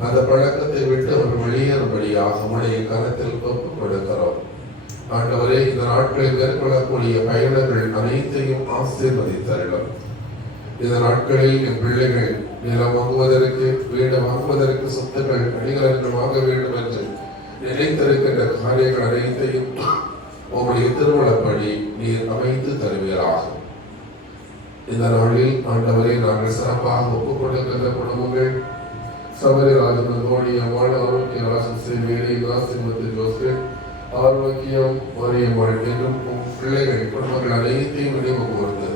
அந்த பழக்கத்தை விட்டு அவர் வெளியேறும்படியாக உடைய கரத்தில் ஒப்புக் கொடுக்கிறோம். ஆண்டவரே, இந்த நாட்களில் மேற்கொள்ளக்கூடிய பயணங்கள் அனைத்தையும் ஆசீர்வதித்தருளும். இந்த நாட்களில் என் பிள்ளைகள் நிலம் வாங்குவதற்கு, வீடு வாங்குவதற்கு, சொத்துக்கள், அணிகலன்கள் வாங்க வேண்டும் என்று நினைத்திருக்கின்ற காரியங்கள் அனைத்தையும் உங்களுடைய திருமணப்படி நீர் அமைத்து தருவீராக. இந்த நாளில் ஆண்டவரை நாங்கள் சிறப்பாக ஒப்புக் கொடுக்கின்ற குடும்பங்கள் சபரி ராஜன், தோனி, அம்மாள், ஆரோக்கிய ராசன், வேலை, ராசிமத்து ஜோசப், ஆரோக்கியம், மரியம்மாள் என்றும் பிள்ளைகள் குடும்பங்கள் அனைத்தையும் நினைவு கூர்ந்து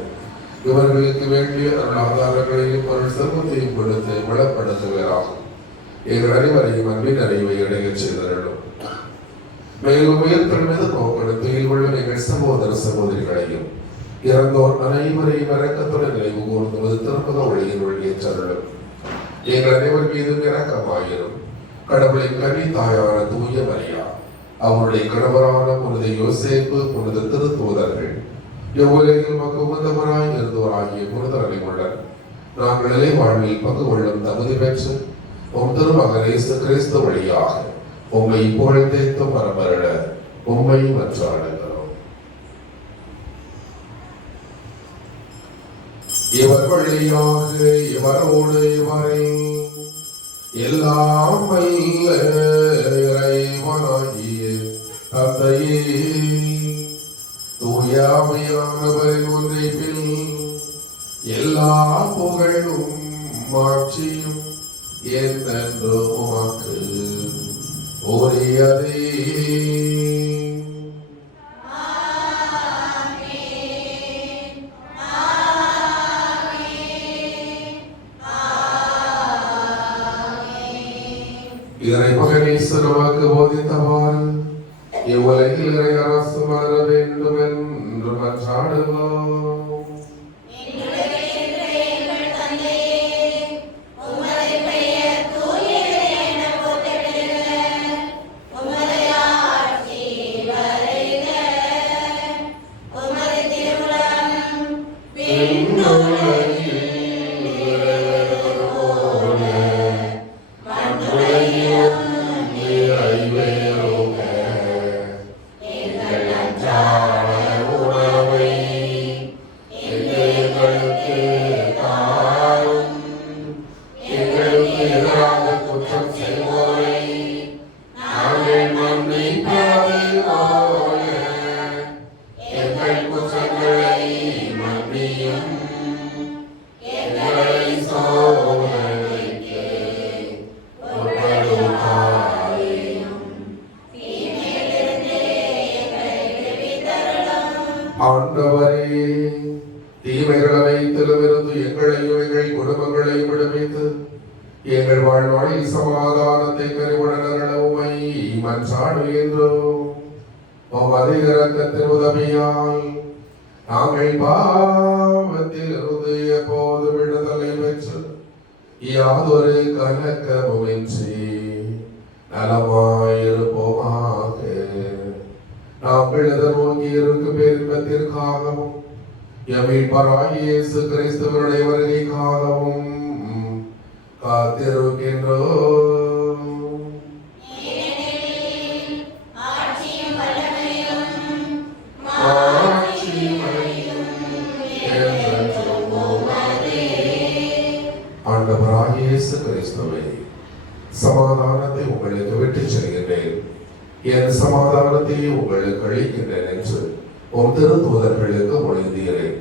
இவர்களுக்கு வேண்டிய ஆதாரங்களையும் பொருள் செல்வத்தையும் கொடுத்து வளப்படுத்துவராகும். எங்கள் அனைவரையும் அன்பின் அறிவை அடைய செய்தரலும். மேலும் உயர்த்தல் மீது போக்கெடுத்து உள்ள எங்கள் சகோதர சகோதரிகளையும் இறந்தோர் அனைவரையும் இறக்கத்துடன் நினைவு கூர்ந்து திருப்பத ஒளியின் ஒழியேற்றல். எங்கள் அனைவர் மீதும் இரக்கமாயிரும். கடவுளின் கன்னி தாயான தூய மரியா, அவருடைய கணவரான புனித யோசேப்பு, புனித திருத்தூதர்கள், எவ்வுலகில் மக்கள் உகந்தவராய் இருந்தவராகிய புனிதர்களுடன் நாங்கள் நிலை வாழ்வில் பங்கு கொள்ளும் தகுதி பெற்று உம் திருமகன் இயேசு கிறிஸ்து வழியாக உம்மை புகழ்ந்தேத்தும் வரமருள உம்மை மன்றாடுகிறோம். இவர் வழியாக இவரோடு இவரை எல்லாம் வல்ல இறைவனாகிய தந்தையே, தூயாமையானவரின் ஒன்றைப்பில் எல்லா புகழும் மாட்சியும் என்றென்று உமக்கு உரியதே. இறைமகனேசர் நமக்கு போதித்தவாறு இவ்வுலகில் இறை அரசு வளர வேண்டும் என்று மன்றாடுவோம். ஆண்டவரே, தீமைகள் அனைத்திலுமிருந்து எங்களையும் எங்கள் குடும்பங்களையும் விடுவித்து எங்கள் வாழ்நாளில் சமாதானத்தை கருவுடன் உம்மை மன்றாடுகின்றோம். அதிக இரக்கத்தின் உதவியால் நாங்கள் பாவத்தில் இருந்து எப்போது விடுதலை பெற்று யாதொரு கலக்கமுமின்றி நலமாயிருப்போமாக. நாங்கள் எதிர்நோக்கி இருக்கும் பேரின்பத்திற்காகவும் எம்மிப்பராகிய இயேசு கிறிஸ்துவனுடைய வருகைக்காகவும் காத்திருக்கின்றோம். ஆண்டவராகிய இயேசு கிறிஸ்துவே, சமாதானத்தை உங்களுக்கு விட்டுச் செல்கின்றேன், என் சமாதானத்தை உங்களுக்கு அளிக்கின்றேன் என்று உம் திருத்தூதர்களுக்கு மொழிந்தீரேன்.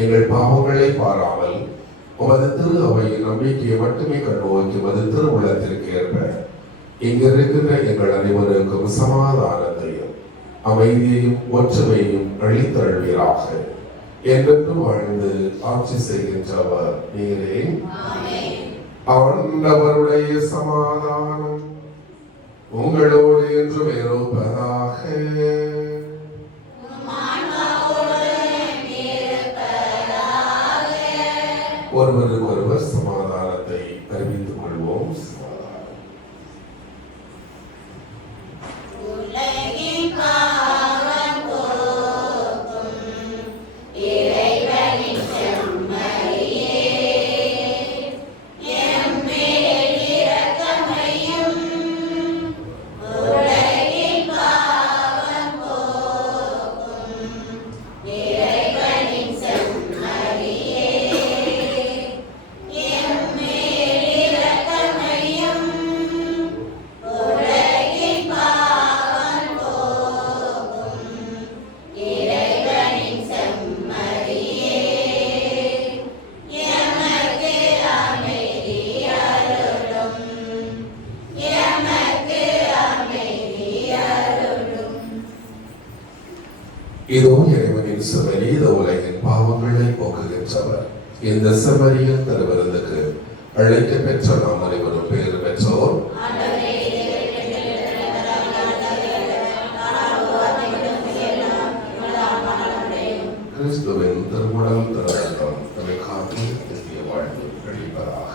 எங்கள் பாவங்களை பாராமல் உமது திரு அவையின் நம்பிக்கையை மட்டுமே கண்ணோக்கி உமது திருவுள்ளத்திற்கு ஏற்ப இங்கிருக்கின்ற எங்கள் அனைவருக்கும் சமாதானத்தையும் அமைதியையும் ஒற்றுமையும் அளித்தருள்வீராக. என்றென்று வாழ்ந்து ஆட்சி செய்கின்றவர் நீரே. ஆண்டவருடைய சமாதானம் உங்களோடு என்றும் இருப்பதாக. ஒருவருக்கு ஒருவர் சமாதானத்தை அறிவித்துக் கொள்வோம். இதோ இறைவனின் செம்மறி, இந்த உலகின் பாவங்களை போக்குகின்றவர். இந்த செம்மறியின் திருவிருந்துக்கு அழைக்க பெற்ற நாம் அனைவரும் பேர் பெற்றோர். கிறிஸ்துவின் திருமுடல் திறந்தம் தலை காத்து வாழ்வு கழிப்பதாக.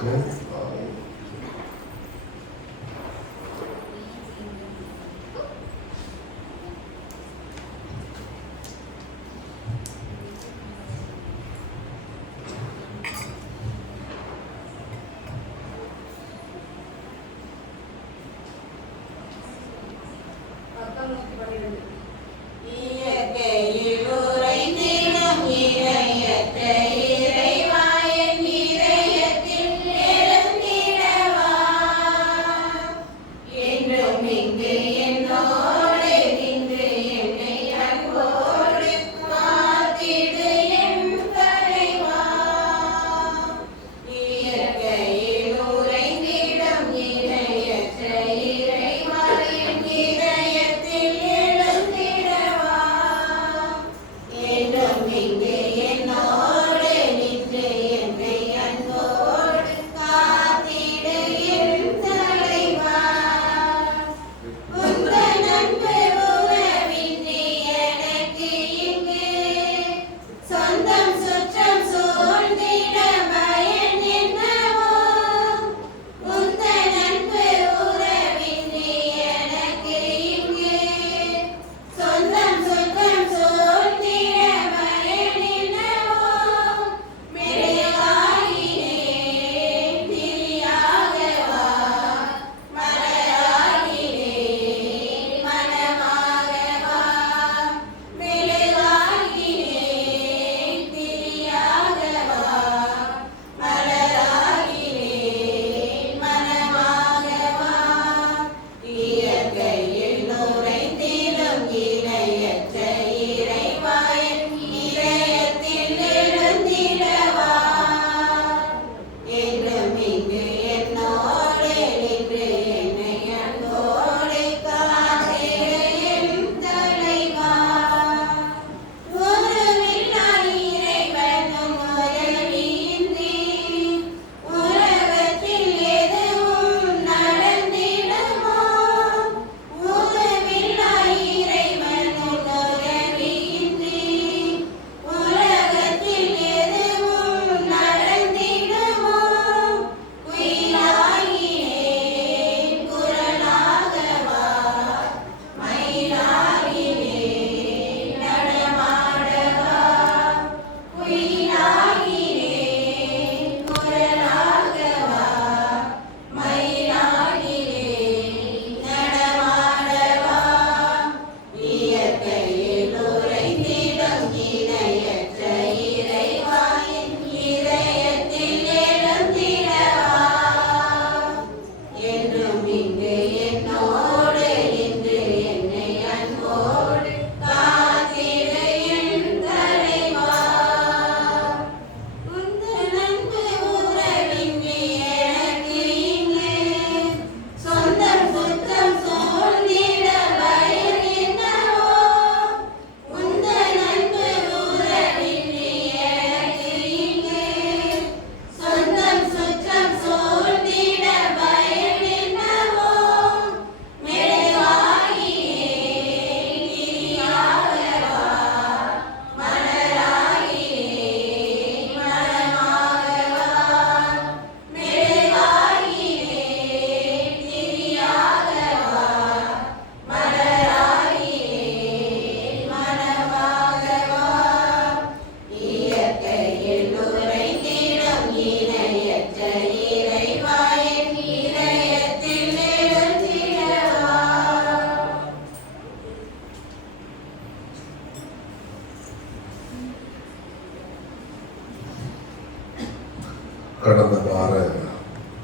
கடந்த வார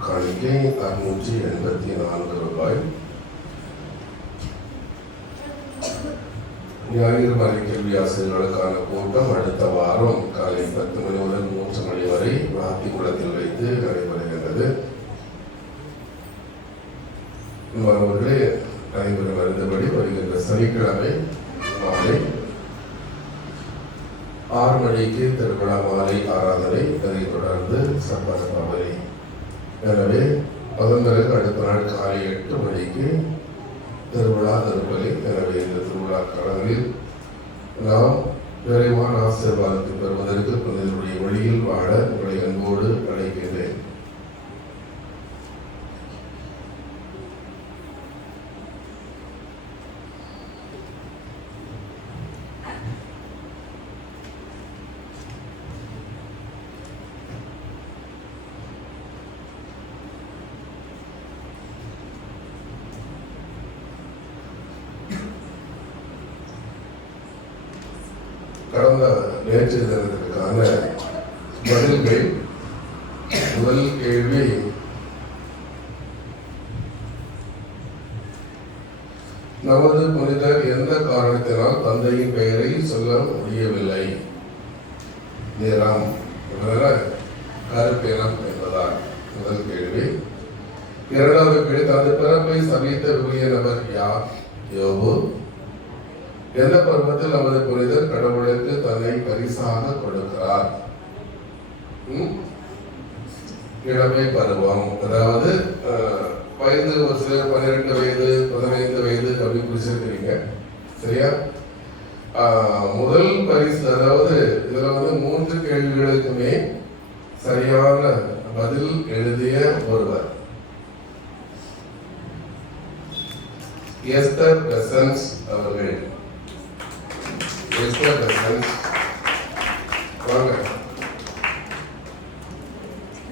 காணிக்கை 684 ரூபாய். ஞாயிறு மறை கேள்வி ஆசிரியர்களுக்கான கூட்டம் அடுத்த வாரம் காலை 10 மணி முதல் 3 மணி வரை வாத்திக்குளத்தில் வைத்து நடைபெறுகின்றது. மாணவர்களே, அனைவரும் அறிந்தபடி வருகின்ற சனிக்கிழமை மாலை 6 மணிக்கு திருவிழா மாலை ஆராதனை, அதைத் தொடர்ந்து சம்பத பவனி. எனவே அதன் பிறகு அடுத்த நாள் காலை 8 மணிக்கு திருவிழா திருப்பலி. எனவே இந்த திருவிழா காலங்களில் நாம் விரைவான ஆசீர்வாதத்தை பெறுவதற்கு புனிதனுடைய வழியில் வாழ உங்களை அன்போடு அழைக்கின்றேன். கடந்த நேற்று தினத்திற்கான பதில்கள். முதல் கேள்வி, நமது புனிதர் எந்த காரணத்தினால் தந்தையின் பெயரை சொல்ல முடியவில்லை? நிறம், கருப்பினம் என்பதால். முதல் கேள்வி. இரண்டாவது கேள்வி, தனது பிறப்பை சபித்த விவிலிய நபர் யார்? யோபு. எந்த பருவத்தில் நமது புனிதர் கடவுளுக்கு தன்னை பரிசாக கொடுக்கிறார்? இளமை பருவம். அதாவது வயது ஒரு சிலர் 12 வயது 15 வயது அப்படி குறிச்சிருக்கிறீங்க, சரியா? முதல் பரிசு, அதாவது இதுல 3 கேள்விகளுக்குமே சரியான பதில் எழுதிய ஒருவர் எஸ்தர் பெசன்ஸ் அவர்கள்.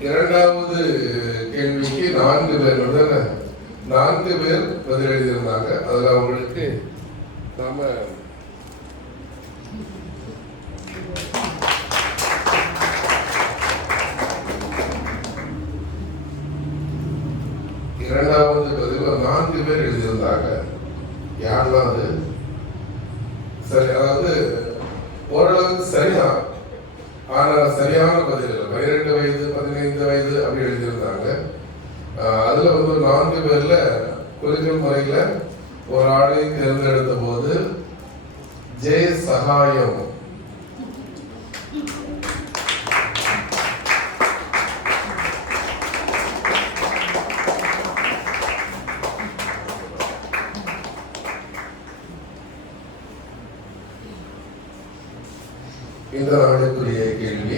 இரண்டாவது கேள்விக்கு 4 பேர் 4 பேர் பதில் எழுதியிருந்தாங்க. அதுல அவங்களுக்கு நாம இரண்டாவது பதிவு 4 பேர் எழுதியிருந்தாங்க. யாரெல்லாம் அது? சரி, அதாவது ஓரளவுக்கு சரிதான், ஆனா சரியான பதில் 12 வயது 15 வயது அப்படி எழுதியிருந்தாங்க. அதுல 4 பேர்ல குறிக்கல் முறையில ஒரு ஆளை தேர்ந்தெடுத்த போது ஜே சகாயம் இந்த நாளுக்குரிய கேள்வி.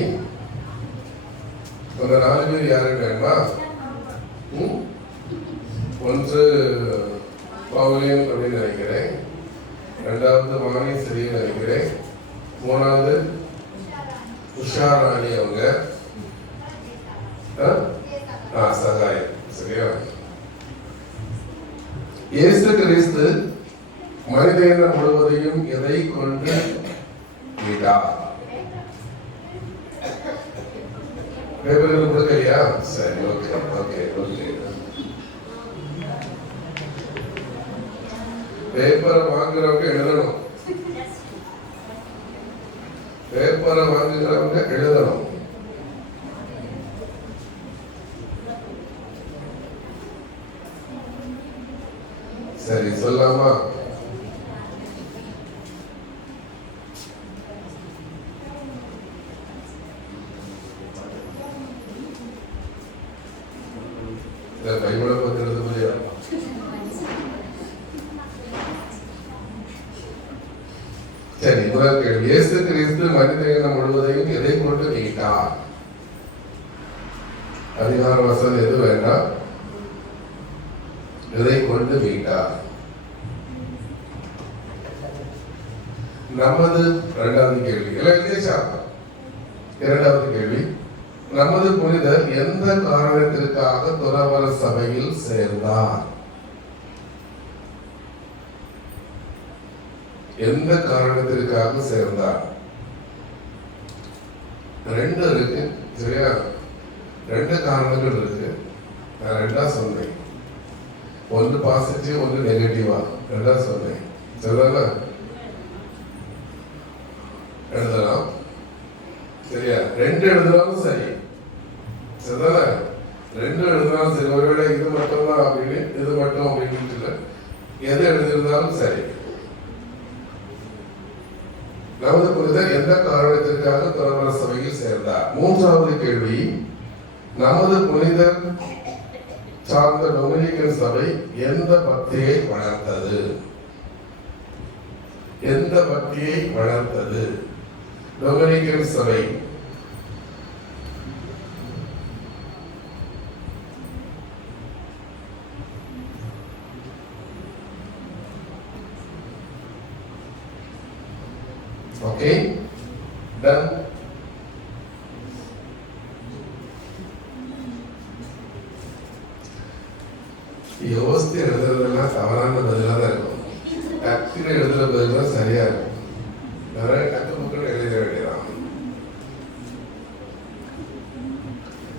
அந்த 4 பேர் யாருன்னு வேணுமா? ஒன்று பவுலின் அப்படின்னு நினைக்கிறேன், ரெண்டாவது வாணி சரின்னு நினைக்கிறேன், மூணாவது உஷாராணி அவங்க, சகாயம், சரியா? இயேசு கிறிஸ்து மனித இனம் முழுவதையும் எதை கொண்டு மீட்டார்? பேப்பர்கள் கொடுக்கலையா? சரி, ஓகே ஓகே ஓகே. பேப்பரை வாங்குறவங்க எழுதணும், பேப்பரை வாங்குகிறவங்க எழுதணும். சரி, சொல்லாமா? கைவிட பத்திரது புரியா? சரி, முதல் கேள்வி. இயேசு கிறிஸ்து மனித இனம் முழுவதையும் எதை கொண்டு மீட்டார்? அதிகார வசனம் எது வேண்டாம், எதை கொண்டு மீட்டார்? நமது இரண்டாவது கேள்வி. இரண்டாவது கேள்வி, நமது புனிதர் எந்த காரணத்திற்காக துறவற சபையில் சேர்ந்தார்? எந்த காரணத்திற்காக சேர்ந்தார்? 2 இருக்கு, சரியா? ரெண்டு காரணங்கள் இருக்கு. நான் ரெண்டா சொன்னேன், ஒன்று பாசிட்டிவ் ஒன்று நெகட்டிவா ரெண்டா சொன்னேன். சொல்லலாம் எழுதலாம், சரியா? ரெண்டு எழுதுனாலும் சரி, சரிதானே? ரெண்டு எழுதினாலும் சரி. ஒருவேளை இது மட்டும் தான் அப்படின்னு இது மட்டும் அப்படின்னு எது எழுதியிருந்தாலும் சரி. நமது புனிதர் எந்த காரணத்திற்காக துறவற சபையில் சேர்ந்தார்? மூன்றாவது கேள்வி, நமது புனிதர் சார்ந்த டொமினிக்கன் சபை எந்த பக்தியை வளர்த்தது? எந்த பக்தியை வளர்த்தது டொமினிக்கன் சபை? Okay, done. யோசித்து எழுதுறதெல்லாம் தவறான பதிலாக தான் இருக்கும். டக்குன்னு எழுதுற பதில் தான் சரியா இருக்கும். நிறைய டக்கு புக்குன்னு எழுத வேண்டியதான்.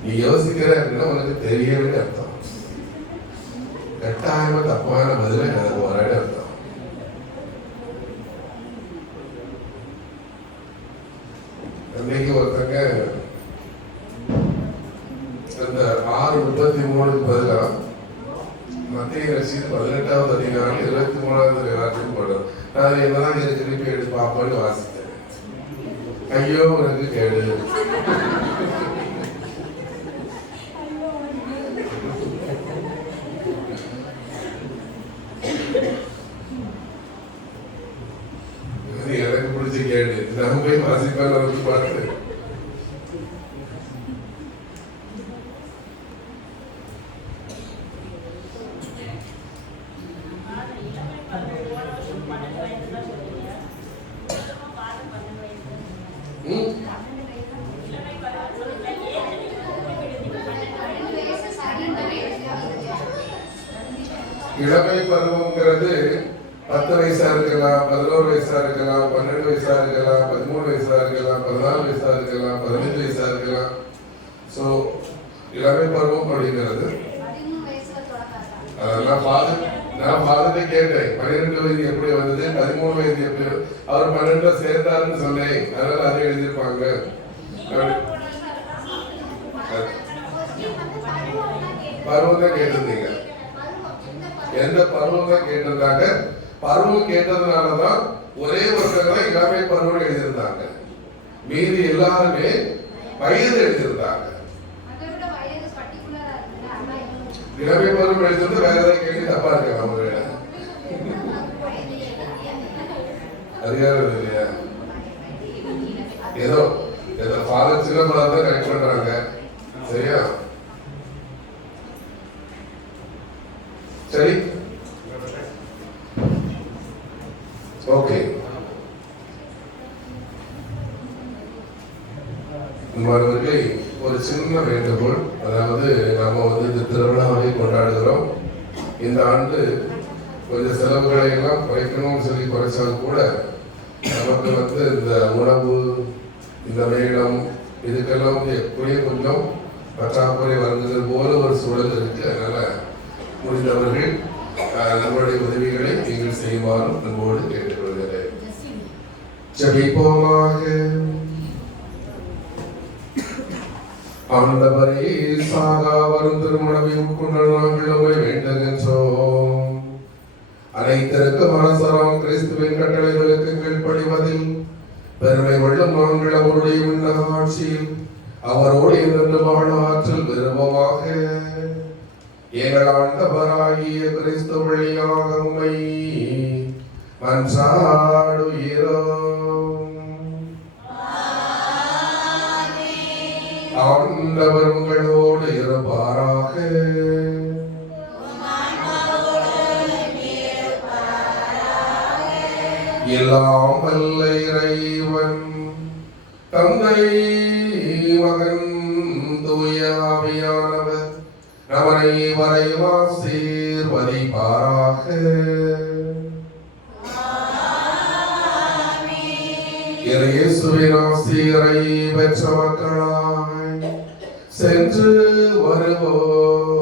நீ யோசிக்கிற அப்படின்னா உனக்கு தெரியவே அர்த்தம். கட்டாயமா தப்பான பதில எனக்கு வர அர்த்தம். அன்னைக்கு ஒருத்தங்க அந்த 6:33 பதிலா மத்திய ரசீது 18வது அதிகாரம் 23வது எல்லாத்தையும் போடுறோம். நான் என்னதான் திருப்பி எடுத்து பார்ப்போன்னு வாசித்தேன். ஐயோ உனக்கு கேடு. எனக்கு பிடிச்ச கேடு. நான் போய் வாசிப்பேன் வந்து பார்த்து இளமை பருவம்ங்கிறது 10 வயசா இருக்கலாம், 11 வயசா இருக்கலாம், 12 வயசா இருக்கலாம், 13 வயசா இருக்கலாம், 14 வயசா இருக்கலாம், 15 வயசா இருக்கலாம். ஸோ இளமை பருவம் அப்படிங்கிறது நான் பார்த்துட்டு கேட்டேன், 12 வயது எப்படி வந்தது, 13 வயது எப்படி, அவர் 12 சேர்ந்தாருன்னு சொன்னேன், அதனால அதை எழுதியிருப்பாங்க. பருவம் தான் கேட்டிருந்தீங்க. எந்த பருவம் தான் கேட்டிருந்தாங்க? பருவம் கேட்டதுனாலதான் ஒரே ஒருத்தர் தான் இளமை பருவம் எழுதியிருந்தாங்க. மீதி எல்லாருமே வயது எழுதியிருந்தாங்க. இளமை பருவம் எழுதிருந்து வேற ஏதாவது கேள்வி தப்பா இருக்காங்க. அவங்க அதிகாரம் இல்லையா? ஏதோ ஃபாதர் சின்ன படம் கரெக்ட் பண்றாங்க. சரியா? சரி, ஓகே. மாணவர்களே, ஒரு சின்ன வேண்டுகோள். அதாவது நாம இந்த திருவிழாவை கொண்டாடுகிறோம். இந்த ஆண்டு கொஞ்சம் செலவுகளை எல்லாம் குறைக்கணும்னு சொல்லி குறைச்சால் கூட நமக்கு இந்த உணவு, இந்த மேளம், இதுக்கெல்லாம் எப்படியும் கொஞ்சம் பற்றாக்குறை வருகிறது போல ஒரு சூழல் இருக்கு. அதனால முடிந்தவர்கள் நம்மளுடைய உதவிகளை நீங்கள் செய்வாரும் நம்மோடு கேட்டுக்கொள்கிறேன். ஜெபிப்போமாக. ஆண்டவரே, சாகா வரும் திருமணவை உட்கொண்ட நாங்கள் உம்மை வேண்டுகின்றோம். அனைத்திற்கும் அரசராம் கிறிஸ்துவின் கட்டளைகளுக்கு கீழ்ப்படிவதில் பெருமை கொள்ளும் நாங்கள் அவருடைய உன்னத ஆட்சியில் அவரோடு இருந்து வாழ ஆற்றல் விரும்பமாக எங்கள் ஆண்டவராகிய கிறிஸ்து வழியாக உம்மை மன்றாடுகிறோம். ஆண்டவர் உங்களோடு இருப்பாராக. எல்லாம் வல்ல இறைவன் தந்தை, மகன், தூய ஆவியானவர் நம்மை வரைவா சீர்வதிப்பாராக. இயேசுவின் ஆசிரை பெற்ற மக்களாய் சென்று வருவோம்.